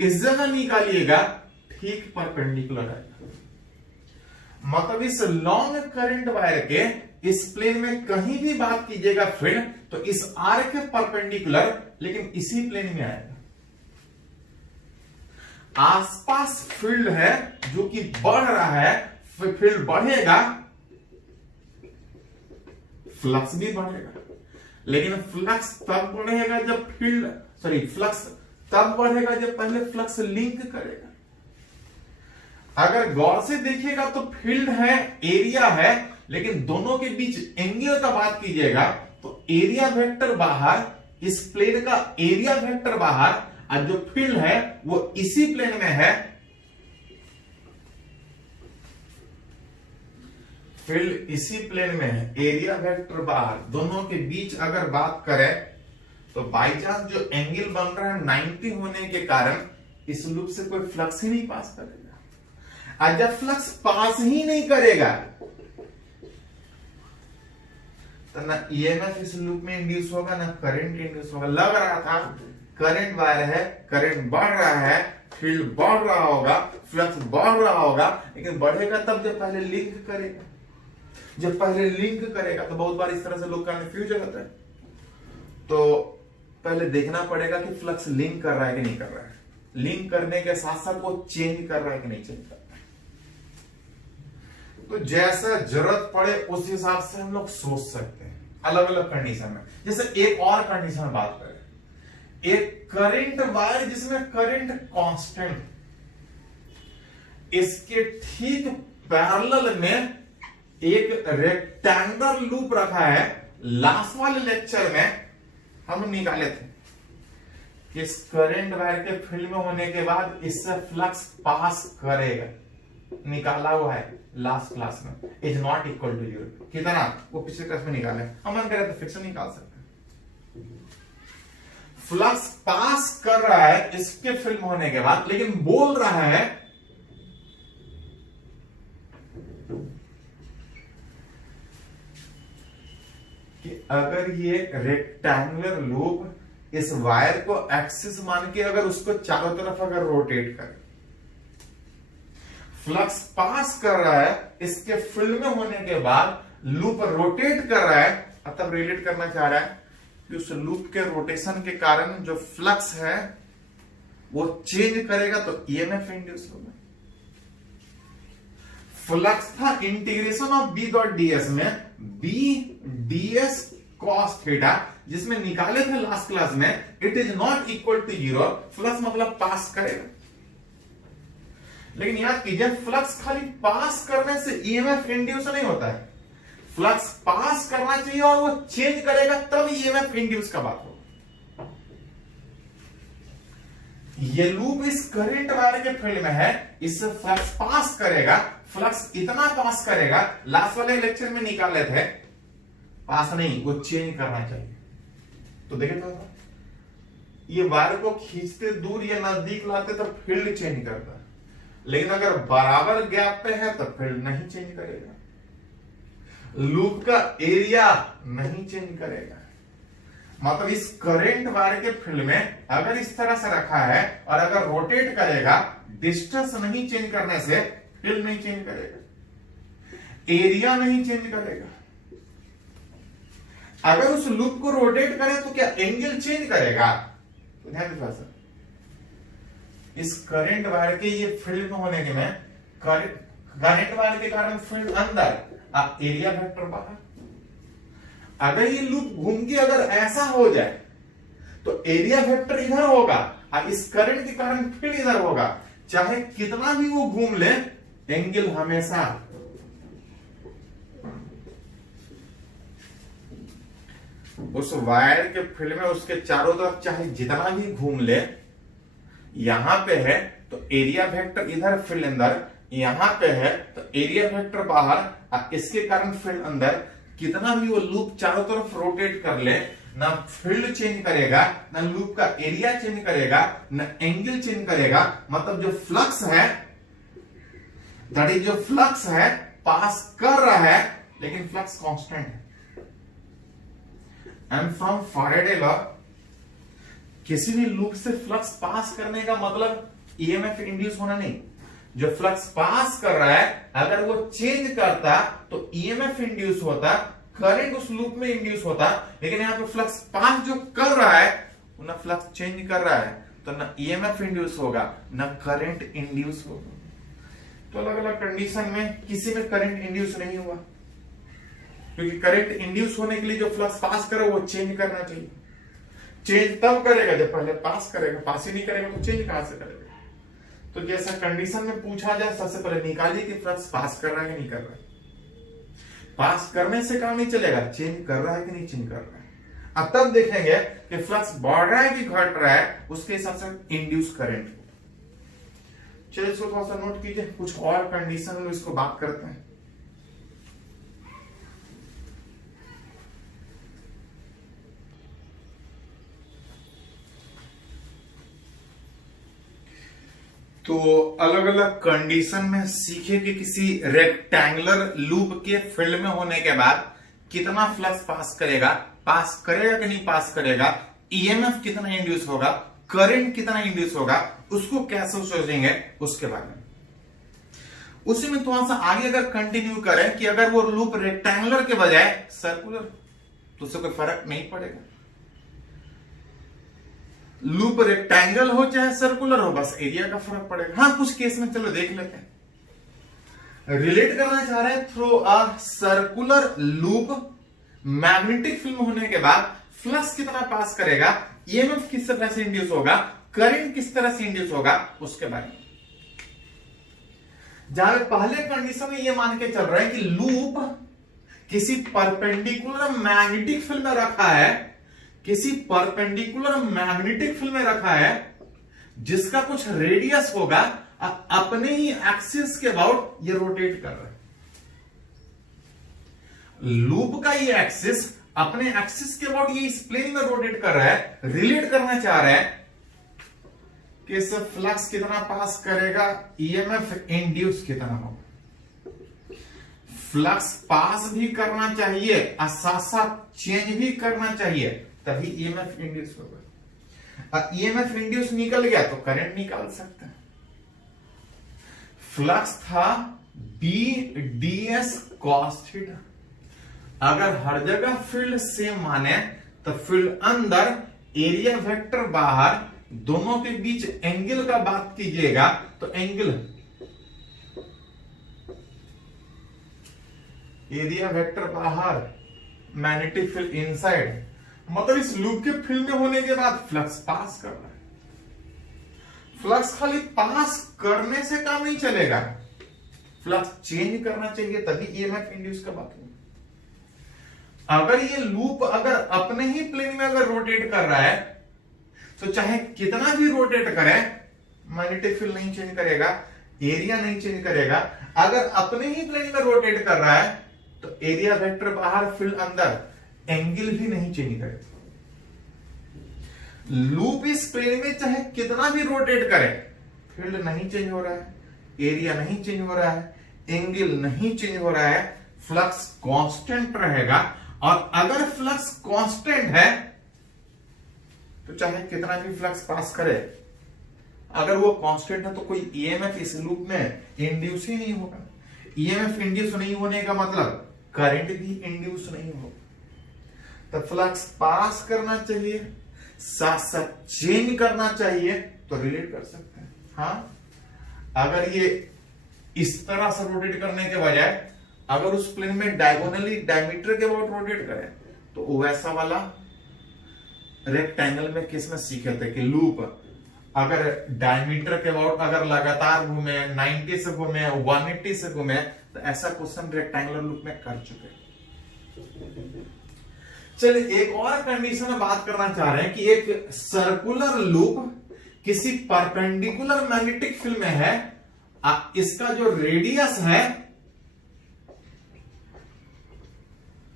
इस जगह निकालिएगा ठीक परपेंडिकुलर आएगा। मतलब इस लॉन्ग करंट वायर के इस प्लेन में कहीं भी बात कीजिएगा फील्ड, तो इस आर के परपेंडिकुलर, लेकिन इसी प्लेन में आएगा। आसपास फील्ड है जो कि बढ़ रहा है, फील्ड बढ़ेगा, फ्लक्स भी बढ़ेगा, लेकिन फ्लक्स तब बढ़ेगा जब फ्लक्स तब बढ़ेगा जब पहले फ्लक्स लिंक करेगा। अगर गौर से देखिएगा तो फील्ड है, एरिया है, लेकिन दोनों के बीच एंगल का बात कीजिएगा तो एरिया वेक्टर बाहर, इस प्लेन का एरिया वेक्टर बाहर, और जो फील्ड है वो इसी प्लेन में है। फील्ड इसी प्लेन में है, एरिया वेक्टर बाहर, दोनों के बीच अगर बात करें तो बाई चांस जो एंगल बन रहा है 90 होने के कारण इस लूप से कोई फ्लक्स ही नहीं पास करेगा। और जब फ्लक्स पास ही नहीं करेगा तो ना ईएमएफ इस लूप में इंड्यूस होगा ना करंट इंड्यूस होगा। लग रहा था करंट वायर है, करंट बढ़ रहा है, फील्ड बढ़ रहा होगा, फ्लक्स बढ़ रहा होगा, लेकिन बढ़ेगा तब जब पहले लिंक करेगा। जब पहले लिंक करेगा तो बहुत बार इस तरह से लोग कंफ्यूज हो जाता है। तो पहले देखना पड़ेगा कि फ्लक्स लिंक कर रहा है कि नहीं कर रहा है। लिंक करने के साथ साथ वो चेंज कर रहा है कि नहीं चेंज कर रहा है। तो जैसा जरूरत पड़े उस हिसाब से हम लोग सोच सकते हैं अलग अलग कंडीशन में। जैसे एक और कंडीशन में बात करें, एक करंट वायर जिसमें करंट कांस्टेंट, इसके ठीक पैरेलल में एक रेक्टेंगुलर लूप रखा है। लास्ट वाले लेक्चर में हम निकाले थे कि इस करंट वायर के फील्ड में होने के बाद इससे फ्लक्स पास करेगा, निकाला हुआ है लास्ट क्लास में, इज नॉट इक्वल टू 0। कितना वो पिछले क्लास में निकाले, हम मन करे तो फिर से निकाल सकते हैं। फ्लक्स पास कर रहा है इसके फील्ड में होने के बाद, लेकिन बोल रहा है कि अगर ये रेक्टेंगुलर लूप इस वायर को एक्सिस मान के अगर उसको चारों तरफ अगर रोटेट करे, फ्लक्स पास कर रहा है इसके फील्ड में होने के बाद, लूप रोटेट कर रहा है, तब रिलेट करना चाह रहा है कि उस लूप के रोटेशन के कारण जो फ्लक्स है वो चेंज करेगा तो ईएमएफ इंड्यूस होगा। फ्लक्स था integration of B dot D S में, बी डीएस कॉस थीटा, जिसमें निकाले थे लास्ट क्लास में, it is not equal to 0। Flux मतलब पास करेगा, लेकिन याद कीजिए फ्लक्स खाली पास करने से ईएमएफ इंड्यूस नहीं होता है। फ्लक्स पास करना चाहिए और वो चेंज करेगा तब ईएमएफ इंड्यूस का बात होगा। ये लूप इस करंट वायर के फील्ड में है, इससे फ्लक्स पास करेगा, फ्लक्स इतना पास करेगा, लास्ट वाले लेक्चर में निकाले थे, पास नहीं, वो चेंज करना चाहिए। तो देखे तो ये वायर को खींचते दूर या नजदीक लाते तो फील्ड चेंज करता है, लेकिन अगर बराबर गैप पे है तो फील्ड नहीं चेंज करेगा, लूप का एरिया नहीं चेंज करेगा। मतलब इस करंट वायर के फील्ड में अगर इस तरह से रखा है और अगर रोटेट करेगा, डिस्टेंस नहीं चेंज करने से फील्ड नहीं चेंज करेगा, एरिया नहीं चेंज करेगा। अगर उस लूप को रोटेट करे तो क्या एंगल चेंज करेगा? तो ध्यान दीजिए सर, इस करंट वायर के ये फील्ड में होने के में करंट वायर के कारण फील्ड अंदर, एरिया वेक्टर बाहर। अगर ये लूप घूम के अगर ऐसा हो जाए तो एरिया वेक्टर इधर होगा और इस करंट के कारण फील्ड इधर होगा। चाहे कितना भी वो घूम ले, एंगल हमेशा उस वायर के फील्ड में उसके चारों तरफ चाहे जितना भी घूम ले, यहां पे है तो एरिया वेक्टर इधर, फील्ड अंदर, यहां पे है तो एरिया वेक्टर बाहर, इसके कारण फील्ड अंदर। कितना भी वो लूप चारों तरफ रोटेट कर ले, ना फील्ड चेंज करेगा, ना लूप का एरिया चेंज करेगा, ना एंगल चेंज करेगा। मतलब जो फ्लक्स है, दैट इज जो फ्लक्स है पास कर रहा है, लेकिन फ्लक्स कांस्टेंट है। एंड फ्रॉम फैराडे लॉ, किसी भी लूप से फ्लक्स पास करने का मतलब ईएमएफ इंड्यूस होना नहीं। जो फ्लक्स पास कर रहा है अगर वो चेंज करता तो ईएमएफ इंड्यूस होता, करंट उस लूप में इंड्यूस होता, लेकिन यहाँ पे फ्लक्स पास जो कर रहा है वो ना फ्लक्स चेंज कर रहा है, तो ना ईएमएफ इंड्यूस होगा ना करंट इंड्यूस होगा। तो अलग अलग कंडीशन में किसी में करंट इंड्यूस नहीं हुआ, क्योंकि करंट इंड्यूस होने के लिए जो फ्लक्स पास करे वो चेंज करना चाहिए। चेंज तब करेगा जब पहले पास करेगा, पास ही नहीं करेगा तो चेंज कहां से करेगा। तो जैसा कंडीशन में पूछा जाए सबसे पहले निकालिए कि फ्लक्स पास कर रहा है कि नहीं कर रहा है। पास करने से काम नहीं चलेगा, चेंज कर रहा है कि नहीं चेंज कर रहा है। अब तब देखेंगे कि फ्लक्स बढ़ रहा है कि घट रहा है, उसके हिसाब से इंड्यूस करंट। चलिए इसको थोड़ा सा नोट कीजिए, कुछ और कंडीशन में इसको बात करते हैं। तो अलग अलग कंडीशन में सीखे कि किसी रेक्टेंगुलर लूप के फील्ड में होने के बाद कितना फ्लक्स पास करेगा कि नहीं पास करेगा, ईएमएफ कितना इंड्यूस होगा, करंट कितना इंड्यूस होगा, उसको कैसे सोचेंगे उसके बारे में। उसी में थोड़ा सा आगे अगर कंटिन्यू करें कि अगर वो लूप रेक्टेंगुलर के बजाय सर्कुलर, तो उससे कोई फर्क नहीं पड़ेगा। लूप रेक्टेंगल हो चाहे सर्कुलर हो, बस एरिया का फर्क पड़ेगा। हाँ, कुछ केस में चलो देख लेते हैं। रिलेट करना चाह रहे हैं through a circular loop, magnetic field होने के बाद फ्लक्स कितना पास करेगा, ईएमएफ किस तरह से इंड्यूस होगा, करंट किस तरह से इंड्यूस होगा, उसके बारे में। जहां पहले कंडीशन में ये मान के चल रहा है कि लूप किसी परपेंडिकुलर मैग्नेटिक फील्ड में रखा है, किसी परपेंडिकुलर मैग्नेटिक फील्ड में रखा है जिसका कुछ रेडियस होगा, अपने ही एक्सिस के अबाउट ये रोटेट कर रहा है। लूप का ये एक्सिस अपने एक्सिस के अबाउट ये इस प्लेन में रोटेट कर रहा है। रिलेट करना चाह रहा है कि इस फ्लक्स कितना पास करेगा, ईएमएफ इंड्यूस कितना होगा। फ्लक्स पास भी करना चाहिए और साथ साथ चेंज भी करना चाहिए, तभी ईएमएफ इंड्यूस होगा। ईएमएफ इंड्यूस निकल गया तो करंट निकाल सकते हैं। फ्लक्स था बी डीएस कॉस थीटा। अगर हर जगह फील्ड सेम माने तो फील्ड अंदर, एरिया वेक्टर बाहर, दोनों के बीच एंगल का बात कीजिएगा तो एंगल एरिया वेक्टर बाहर, मैग्नेटिक फील्ड इनसाइड, मतलब इस लूप के फील्ड में होने के बाद फ्लक्स पास कर रहा है। फ्लक्स खाली पास करने से काम नहीं चलेगा, फ्लक्स चेंज करना चाहिए, तभी ईएमएफ इंड्यूस का बात होगी। अगर ये लूप अगर अपने ही प्लेन में अगर रोटेट कर रहा है तो चाहे कितना भी रोटेट करे, मैग्नेटिक फील्ड नहीं चेंज करेगा, एरिया नहीं चेंज करेगा। अगर अपने ही प्लेन में रोटेट कर रहा है तो एरिया वेक्टर बाहर, फील्ड अंदर, एंगल भी नहीं चेंज करेगा। लूप इस प्लेन में चाहे कितना भी रोटेट करे, फील्ड नहीं चेंज हो रहा है, एरिया नहीं चेंज हो रहा है, एंगल नहीं चेंज हो रहा है, फ्लक्स कांस्टेंट रहेगा। और अगर फ्लक्स कांस्टेंट है तो चाहे कितना भी फ्लक्स पास करे, अगर वो कांस्टेंट है तो कोई ईएमएफ इस लूप में इंड्यूस ही नहीं होगा। ईएमएफ इंड्यूस नहीं होने का मतलब करंट भी इंड्यूस नहीं होगा। तो फ्लक्स पास करना चाहिए, साथ साथ चेंज करना चाहिए, तो रिलेट कर सकते हैं। हाँ, अगर ये इस तरह से रोटेट करने के बजाय अगर उस प्लेन में डायगोनली डायमीटर के अबाउट रोटेट करें तो वैसा वाला रेक्टेंगल में किस में सीखे थे कि लूप अगर डायमीटर के अबाउट अगर लगातार घूमे, 90 से घूमे, 180 से घूमे, तो ऐसा क्वेश्चन रेक्टेंगुलर लूप में कर चुके। चलिए एक और कंडीशन में बात करना चाह रहे हैं कि एक सर्कुलर लूप किसी परपेंडिकुलर मैग्नेटिक फील्ड में है, इसका जो रेडियस है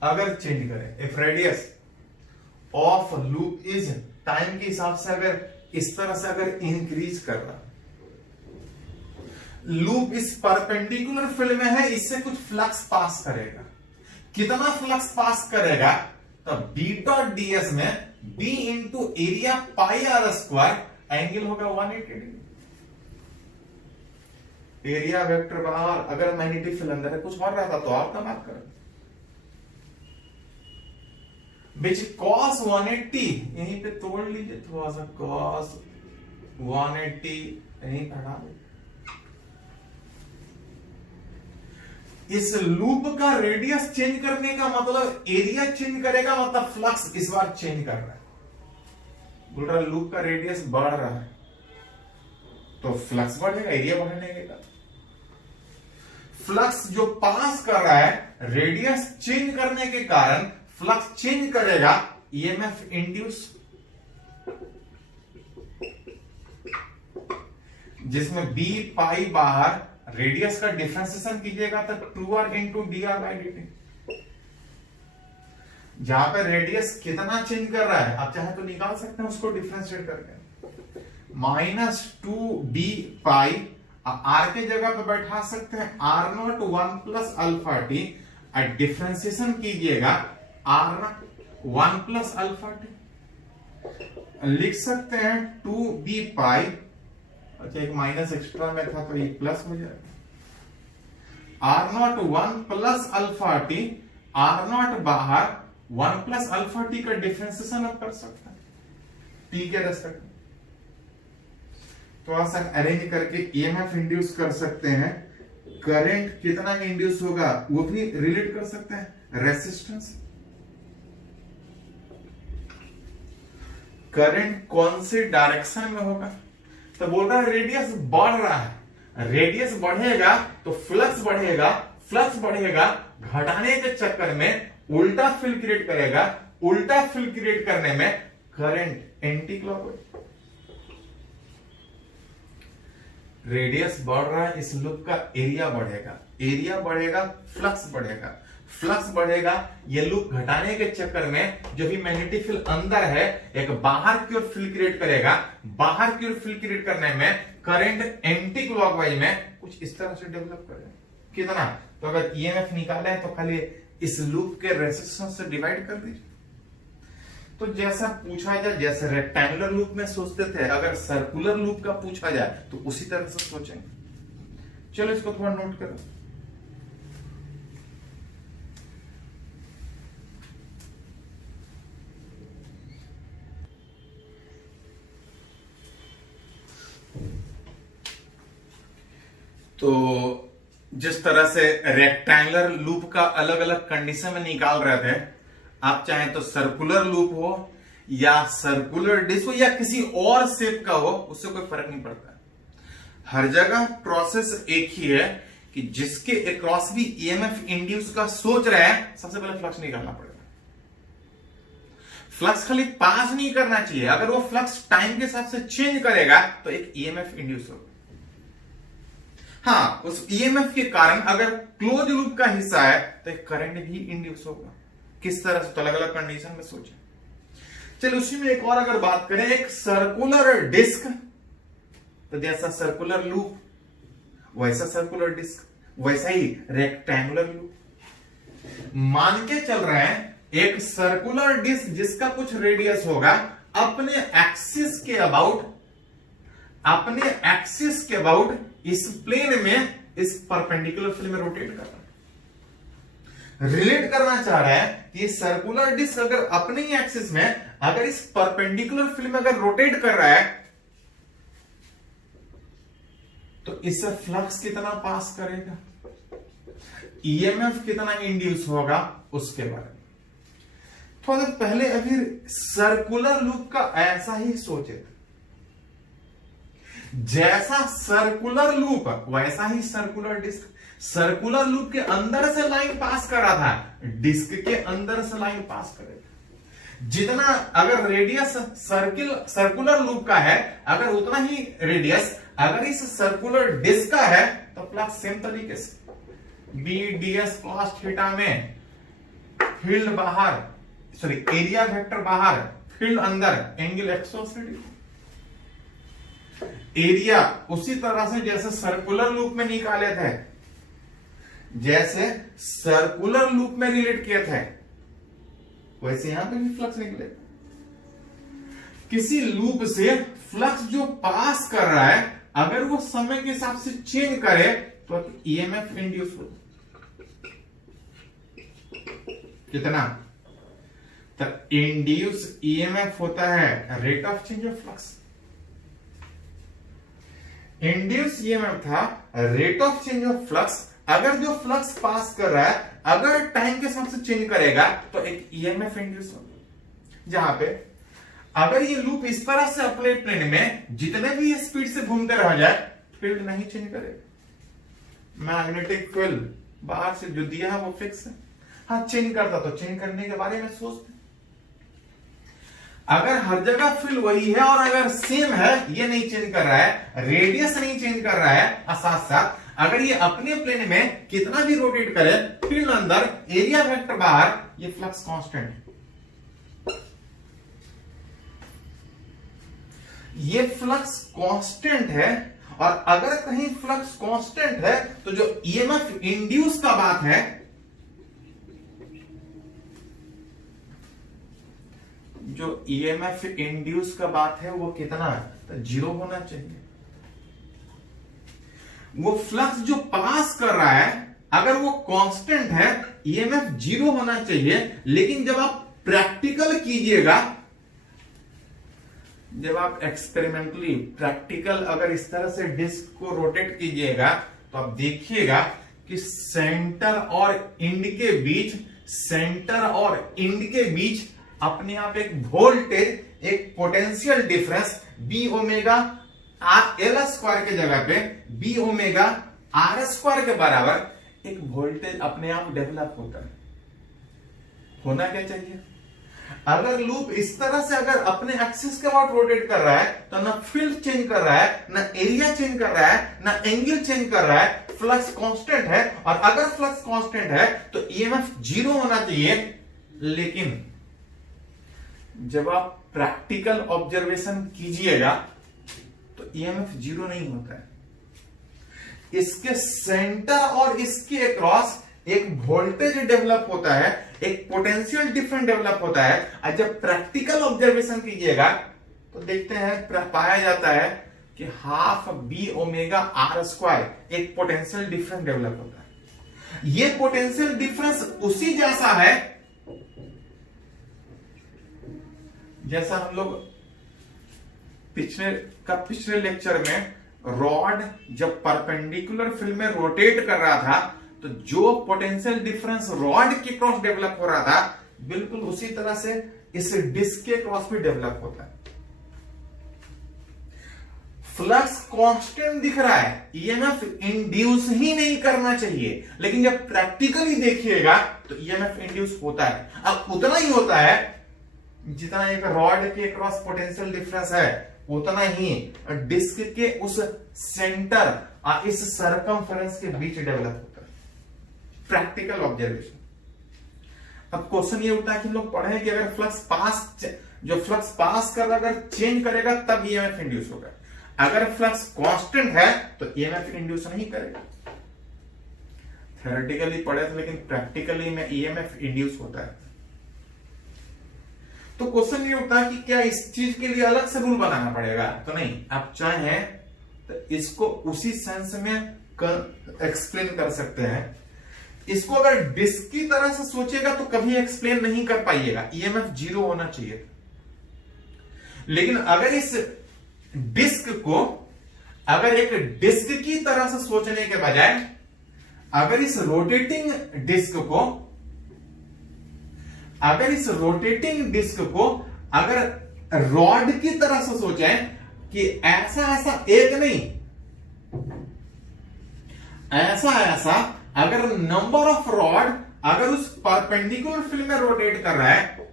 अगर चेंज करें, if radius of loop is time के हिसाब से अगर इस तरह से अगर इंक्रीज कर रहा, लूप इस परपेंडिकुलर फील्ड में है, इससे कुछ फ्लक्स पास करेगा। कितना फ्लक्स पास करेगा, तो बी डॉट डीएस में B into area pi R square, angle होगा 180 डिग्री। एरिया वेक्टर बाहर, अगर मैग्नेटिक फील्ड अंदर है, कुछ और रहता तो और कम बात करें। which cos 180, यहीं पे तोड़ लीजिए थोड़ा सा, cos 180 यहीं पर हटा दो। इस लूप का रेडियस चेंज करने का मतलब एरिया चेंज करेगा, मतलब फ्लक्स इस बार चेंज कर रहा है। बोल रहा लूप का रेडियस बढ़ रहा है तो फ्लक्स बढ़ेगा, एरिया बढ़ने का। फ्लक्स जो पास कर रहा है, रेडियस चेंज करने के कारण फ्लक्स चेंज करेगा, ईएमएफ इंड्यूस, जिसमें बी पाई बाहर, रेडियस का डिफरेंशिएशन कीजिएगा तो 2r इंटू dr/dt। जहां पर रेडियस कितना चेंज कर रहा है आप चाहे तो निकाल सकते हैं उसको डिफरेंशिएट करके, -2b पाई, r के जगह पे बैठा सकते हैं r0 1 plus alpha T, differentiation कीजिएगा r0 1 प्लस अल्फा टी, लिख सकते हैं 2b पाई, अच्छा एक माइनस एक्स्ट्रा में था तो ये प्लस हो जाएगा, r0 1 plus alpha T, r0 बाहर 1 प्लस अल्फा टी का डिफरेंशिएशन आप कर सकते हैं टी के रेस्पेक्ट में। थोड़ा सा अरेंज करके ईएमएफ इंड्यूस कर सकते हैं, करंट कितना इंड्यूस होगा वो भी रिलेट कर सकते हैं, रेसिस्टेंस, करंट कौन से डायरेक्शन में होगा। तो बोल रहा है रेडियस बढ़ रहा है, रेडियस बढ़ेगा तो फ्लक्स बढ़ेगा, फ्लक्स बढ़ेगा, घटाने के चक्कर में उल्टा फील्ड क्रिएट करेगा, उल्टा फील्ड क्रिएट करने में करंट एंटी क्लॉकवाइज। रेडियस बढ़ रहा है, इस लूप का एरिया बढ़ेगा, एरिया बढ़ेगा, फ्लक्स बढ़ेगा, फ्लक्स बढ़ेगा, ये लूप घटाने के चक्कर में जो भी मैग्नेटिक फील्ड अंदर है एक बाहर की ओर फील्ड क्रिएट करेगा, बाहर की ओर फील्ड क्रिएट करने में करंट एंटी क्लॉकवाइज में कुछ इस तरह से डेवलप करेगा। कितना, तो अगर ईएमएफ निकाले हैं तो खाली इस लूप के रेजिस्टेंस से डिवाइड कर दीजिए। तो जैसा पूछा जाए, जैसे रेक्टेंगुलर लूप में सोचते थे, अगर सर्कुलर लूप का पूछा जाए तो उसी तरह से सोचेंगे। चलो इसको थोड़ा नोट करो। तो जिस तरह से रेक्टेंगुलर लूप का अलग अलग कंडीशन में निकाल रहे थे, आप चाहें तो सर्कुलर लूप हो या सर्कुलर डिस्क हो या किसी और शेप का हो, उससे कोई फर्क नहीं पड़ता। हर जगह प्रोसेस एक ही है कि जिसके अक्रॉस भी ईएमएफ इंड्यूस का सोच रहे हैं, सबसे पहले फ्लक्स निकालना पड़ेगा। फ्लक्स खाली पास नहीं करना चाहिए, अगर वो फ्लक्स टाइम के साथ से चेंज करेगा तो एक ईएमएफ इंड्यूस होगा। हाँ, उस ईएमएफ के कारण अगर क्लोज लूप का हिस्सा है तो एक करंट भी इंड्यूस होगा। किस तरह से, तो अलग अलग कंडीशन में सोचें। चलिए उसी में एक और अगर बात करें, एक सर्कुलर डिस्क, तो जैसा सर्कुलर लूप वैसा सर्कुलर डिस्क, वैसा ही रेक्टेंगुलर लूप। मान के चल रहे हैं एक सर्कुलर डिस्क जिसका कुछ रेडियस होगा, अपने एक्सिस के अबाउट, अपने एक्सिस के अबाउट इस प्लेन में, इस परपेंडिकुलर फील्ड में रोटेट कर रहा है। रिलेट करना चाह रहा है कि सर्कुलर डिस्क अगर अपने ही एक्सिस में, अगर इस परपेंडिकुलर फील्ड में अगर रोटेट कर रहा है तो इससे फ्लक्स कितना पास करेगा, ईएमएफ कितना इंड्यूस होगा, उसके बारे में थोड़ा पहले अभी सर्कुलर लूप का ऐसा ही सोचे। जैसा सर्कुलर लूप वैसा ही सर्कुलर डिस्क। सर्कुलर लूप के अंदर से लाइन पास कर रहा था, डिस्क के अंदर से लाइन पास करेगा। जितना अगर रेडियस सर्कुलर लूप का है, अगर उतना ही रेडियस अगर इस सर्कुलर डिस्क का है तो फ्लक्स सेम तरीके से बी डीएस कॉस थीटा में फील्ड बाहर, सॉरी एरिया वेक्टर बाहर, फील्ड अंदर, एंगल 180 डिग्री। एरिया उसी तरह से जैसे सर्कुलर लूप में निकाले थे, जैसे सर्कुलर लूप में रिलेट किए थे, वैसे यहां पे भी फ्लक्स निकले। किसी लूप से फ्लक्स जो पास कर रहा है अगर वो समय के हिसाब से चेंज करे तो ईएमएफ इंड्यूस हो। कितना? तो इंड्यूस ईएमएफ होता है rate of change of flux. Induce EMF था rate of change of flux. अगर जो फ्लक्स पास कर रहा है अगर टाइम के साथ से चेंज करेगा तो एक ईएमएफ इंड्यूस होगा। जहां पे अगर ये लूप इस तरह से अपने प्लेन में जितने भी ये स्पीड से घूमते रह जाए फील्ड नहीं चेंज करेगा। मैग्नेटिक फील्ड बाहर से जो दिया है वो फिक्स है। हाँ चेंज करता तो चेंज करने के बारे में सोचते। अगर हर जगह फील्ड वही है और अगर सेम है, ये नहीं चेंज कर रहा है, रेडियस नहीं चेंज कर रहा है, और साथ साथ अगर ये अपने प्लेन में कितना भी रोटेट करे, फील्ड अंदर एरिया वेक्टर बाहर, ये फ्लक्स कांस्टेंट है। ये फ्लक्स कांस्टेंट है और अगर कहीं फ्लक्स कांस्टेंट है तो जो ईएमएफ इंड्यूस का बात है, जो ईएमएफ इंड्यूस का बात है वो कितना है? तो 0 होना चाहिए। वो फ्लक्स जो पास कर रहा है अगर वो कांस्टेंट है, ईएमएफ 0 होना चाहिए। लेकिन जब आप प्रैक्टिकल कीजिएगा, जब आप एक्सपेरिमेंटली प्रैक्टिकल अगर इस तरह से डिस्क को रोटेट कीजिएगा तो आप देखिएगा कि सेंटर और इंड के बीच, सेंटर और इंड के बीच अपने आप एक वोल्टेज, एक potential difference B omega L square के जगह पे बी ओमेगा आर स्क्वायर के बराबर एक वोल्टेज अपने आप डेवलप होता है। होना क्या चाहिए? अगर लूप इस तरह से अगर अपने एक्सिस के अबाउट रोटेट कर रहा है तो ना फील्ड चेंज कर रहा है, ना एरिया चेंज कर रहा है, ना एंगल चेंज कर रहा है, फ्लक्स कांस्टेंट है। और अगर फ्लक्स कांस्टेंट है तो ईएमएफ 0 होना चाहिए। लेकिन जब आप प्रैक्टिकल ऑब्जर्वेशन कीजिएगा तो ईएमएफ 0 नहीं होता है। इसके सेंटर और इसके अक्रॉस एक वोल्टेज डेवलप होता है, एक पोटेंशियल डिफरेंस डेवलप होता है। और जब प्रैक्टिकल ऑब्जर्वेशन कीजिएगा तो देखते हैं, पाया जाता है कि half B omega R square एक पोटेंशियल डिफरेंस डेवलप होता है। ये पोटेंशियल डिफरेंस उसी जैसा है जैसा हम लोग पिछले लेक्चर में रॉड जब परपेंडिकुलर फील्ड में रोटेट कर रहा था तो जो पोटेंशियल डिफरेंस रॉड के क्रॉस डेवलप हो रहा था, बिल्कुल उसी तरह से इस डिस्क के क्रॉस भी डेवलप होता है। फ्लक्स कांस्टेंट दिख रहा है, ईएमएफ इंड्यूस ही नहीं करना चाहिए। लेकिन जब प्रैक्टिकली देखिएगा तो ईएमएफ इंड्यूस होता है। अब उतना ही होता है जितना एक रॉड के क्रॉस पोटेंशियल डिफरेंस है, उतना ही डिस्क के उस सेंटर और इस सर्कमफेरेंस के बीच डेवलप होता है। Practical observation. अब क्वेश्चन ये उठता है कि लोग पढ़े कि अगर फ्लक्स पास कर अगर चेंज करेगा तब ईएमएफ इंड्यूस होगा। अगर फ्लक्स कांस्टेंट है तो ईएमएफ इंड्यूस नहीं करेगा। थ्योरेटिकली पढ़े थे लेकिन प्रैक्टिकली में ईएमएफ इंड्यूस होता है। तो क्वेश्चन ये उठता है कि क्या इस चीज के लिए अलग से रूल बनाना पड़ेगा? तो नहीं, आप चाहें तो इसको उसी सेंस में एक्सप्लेन कर सकते हैं। इसको अगर डिस्क की तरह से सोचेगा तो कभी एक्सप्लेन नहीं कर पाइएगा, ईएमएफ 0 होना चाहिए। लेकिन अगर इस डिस्क को अगर एक डिस्क की तरह से सोचने के बजाय अगर इस रोटेटिंग डिस्क को अगर रॉड की तरह से सोचें कि ऐसा एक नहीं, ऐसा अगर नंबर ऑफ रॉड अगर उस परपेंडिकुलर फील्ड में रोटेट कर रहा है,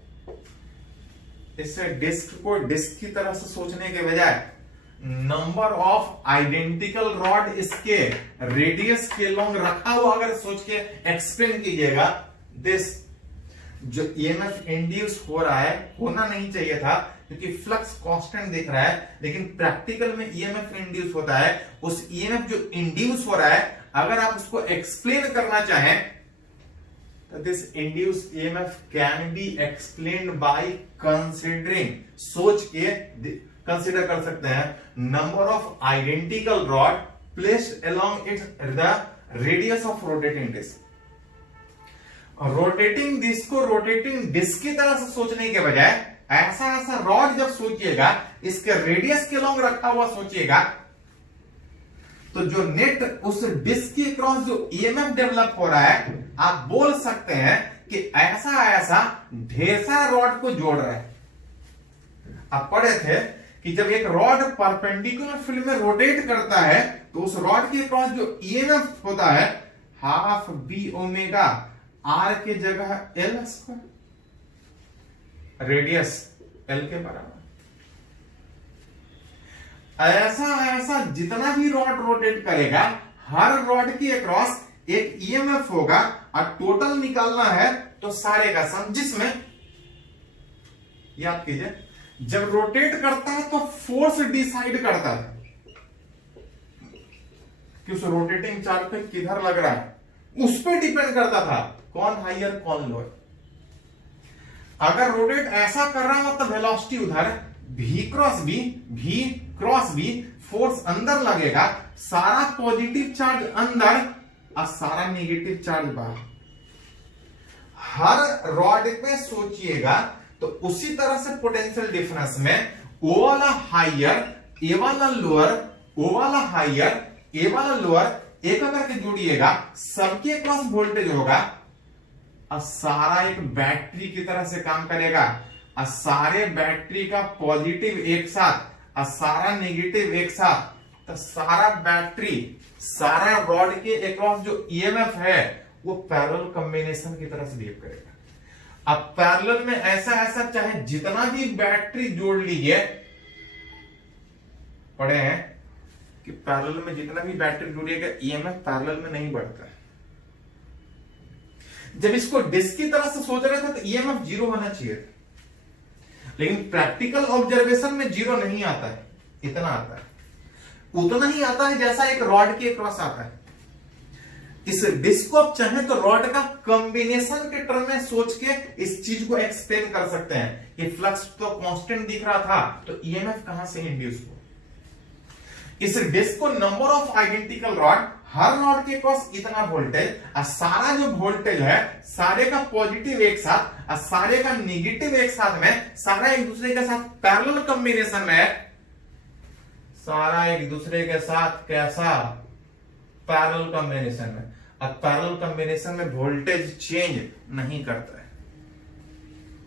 इससे डिस्क को डिस्क की तरह से सोचने के बजाय नंबर ऑफ आइडेंटिकल रॉड इसके रेडियस के लॉन्ग रखा हुआ अगर सोच के एक्सप्लेन कीजिएगा, दिस जो ईएमएफ इंड्यूस हो रहा है होना नहीं चाहिए था, क्योंकि फ्लक्स कांस्टेंट दिख रहा है। लेकिन प्रैक्टिकल में ईएमएफ इंड्यूस होता है। उस ईएमएफ जो इंड्यूस हो रहा है अगर आप उसको एक्सप्लेन करना चाहें तो this induce EMF can be explained by considering, सोच के कंसीडर कर सकते हैं number of identical rod placed along its the radius of rotating disc. Rotating disc को रोटेटिंग डिस्क की तरह से सोचने के बजाय ऐसा ऐसा रॉड जब सोचिएगा इसके रेडियस के लॉन्ग रखा हुआ सोचिएगा, तो जो नेट उस डिस्क के क्रॉस जो ईएमएफ डेवलप हो रहा है, आप बोल सकते हैं कि ऐसा ऐसा ढेर सारा रॉड को जोड़ रहा है। आप पढ़े थे कि जब एक रॉड परपेंडिकुलर फील्ड में रोटेट करता है तो उस रॉड के क्रॉस जो ईएमएफ होता है हाफ बी ओमेगा आर के जगह एल स्क्वायर, रेडियस एल के बराबर। ऐसा ऐसा जितना भी रॉड रोटेट करेगा हर रॉड के अक्रॉस एक ईएमएफ होगा और टोटल निकालना है तो सारे का सम, जिसमें याद कीजिए जब रोटेट करता है तो फोर्स डिसाइड करता है कि उस रोटेटिंग चार्ज पे किधर लग रहा है, उस पर डिपेंड करता था कौन हाइयर कौन लोअर। अगर रोटेट ऐसा कर रहा है मतलब वेलोसिटी उधर, v क्रॉस बी, फोर्स अंदर लगेगा, सारा पॉजिटिव चार्ज अंदर और सारा नेगेटिव चार्ज बाहर। हर रॉड पे सोचिएगा तो उसी तरह से पोटेंशियल डिफरेंस में ओ वाला हाइयर ए वाला लोअर, ओ वाला हाइयर ए वाला लोअर, एक करके जोड़िएगा सबके क्रॉस वोल्टेज होगा और सारा एक बैटरी की तरह से काम करेगा और सारे बैटरी का पॉजिटिव एक साथ और सारा नेगेटिव एक साथ, तो सारा बैटरी सारा रॉड के अक्रॉस जो ईएमएफ है वो पैरेलल कॉम्बिनेशन की तरह से बिहेव करेगा। अब पैरेलल में ऐसा ऐसा चाहे जितना भी बैटरी जोड़ लीजिए, पढ़े हैं कि पैरेलल में जितना भी बैटरी जोड़िएगा ईएमएफ पैरेलल में नहीं बढ़ता है। जब इसको डिस्क की तरह से सोच रहे थे तो ईएमएफ जीरो होना चाहिए था, लेकिन प्रैक्टिकल ऑब्जर्वेशन में जीरो नहीं आता है, इतना आता है, उतना ही आता है जैसा एक रॉड के क्रॉस आता है। इस डिस्क को आप चाहें तो रॉड का कॉम्बिनेशन के टर्म में सोच के इस चीज को एक्सप्लेन कर सकते हैं कि फ्लक्स तो कांस्टेंट दिख रहा था तो ईएमएफ कहां से इंड्यूस हुआ। इस डिस्क को number of identical rod, her rod के क्रॉस इतना वोल्टेज और सारा जो वोल्टेज है सारे का पॉजिटिव एक साथ और सारे का नेगेटिव एक साथ में, सारा एक दूसरे के साथ पैरेलल कॉम्बिनेशन में, सारा एक दूसरे के साथ कैसा पैरेलल कॉम्बिनेशन में। अब पैरेलल कॉम्बिनेशन में वोल्टेज चेंज नहीं करता है।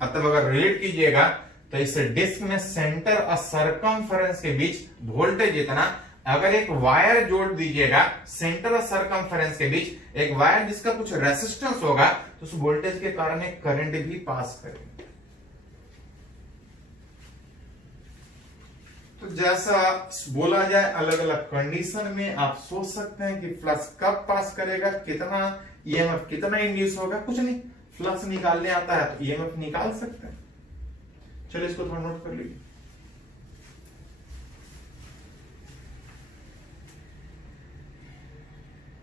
अतः अगर रिलेट कीजिएगा तो इस डिस्क में सेंटर और सरकमफेरेंस के बीच वोल्टेज इतना, अगर एक वायर जोड़ दीजिएगा सेंटर और सरकमफेरेंस के बीच एक वायर जिसका कुछ रेसिस्टेंस होगा तो उस वोल्टेज के कारण एक करंट भी पास करेगा। तो जैसा बोला जाए अलग अलग कंडीशन में आप सोच सकते हैं कि फ्लक्स कब पास करेगा, कितना ईएमएफ कितना इंड्यूस होगा, कुछ नहीं, फ्लक्स निकालने आता है तो ईएमएफ निकाल सकते हैं। चलिए इसको थोड़ा नोट कर लीजिए।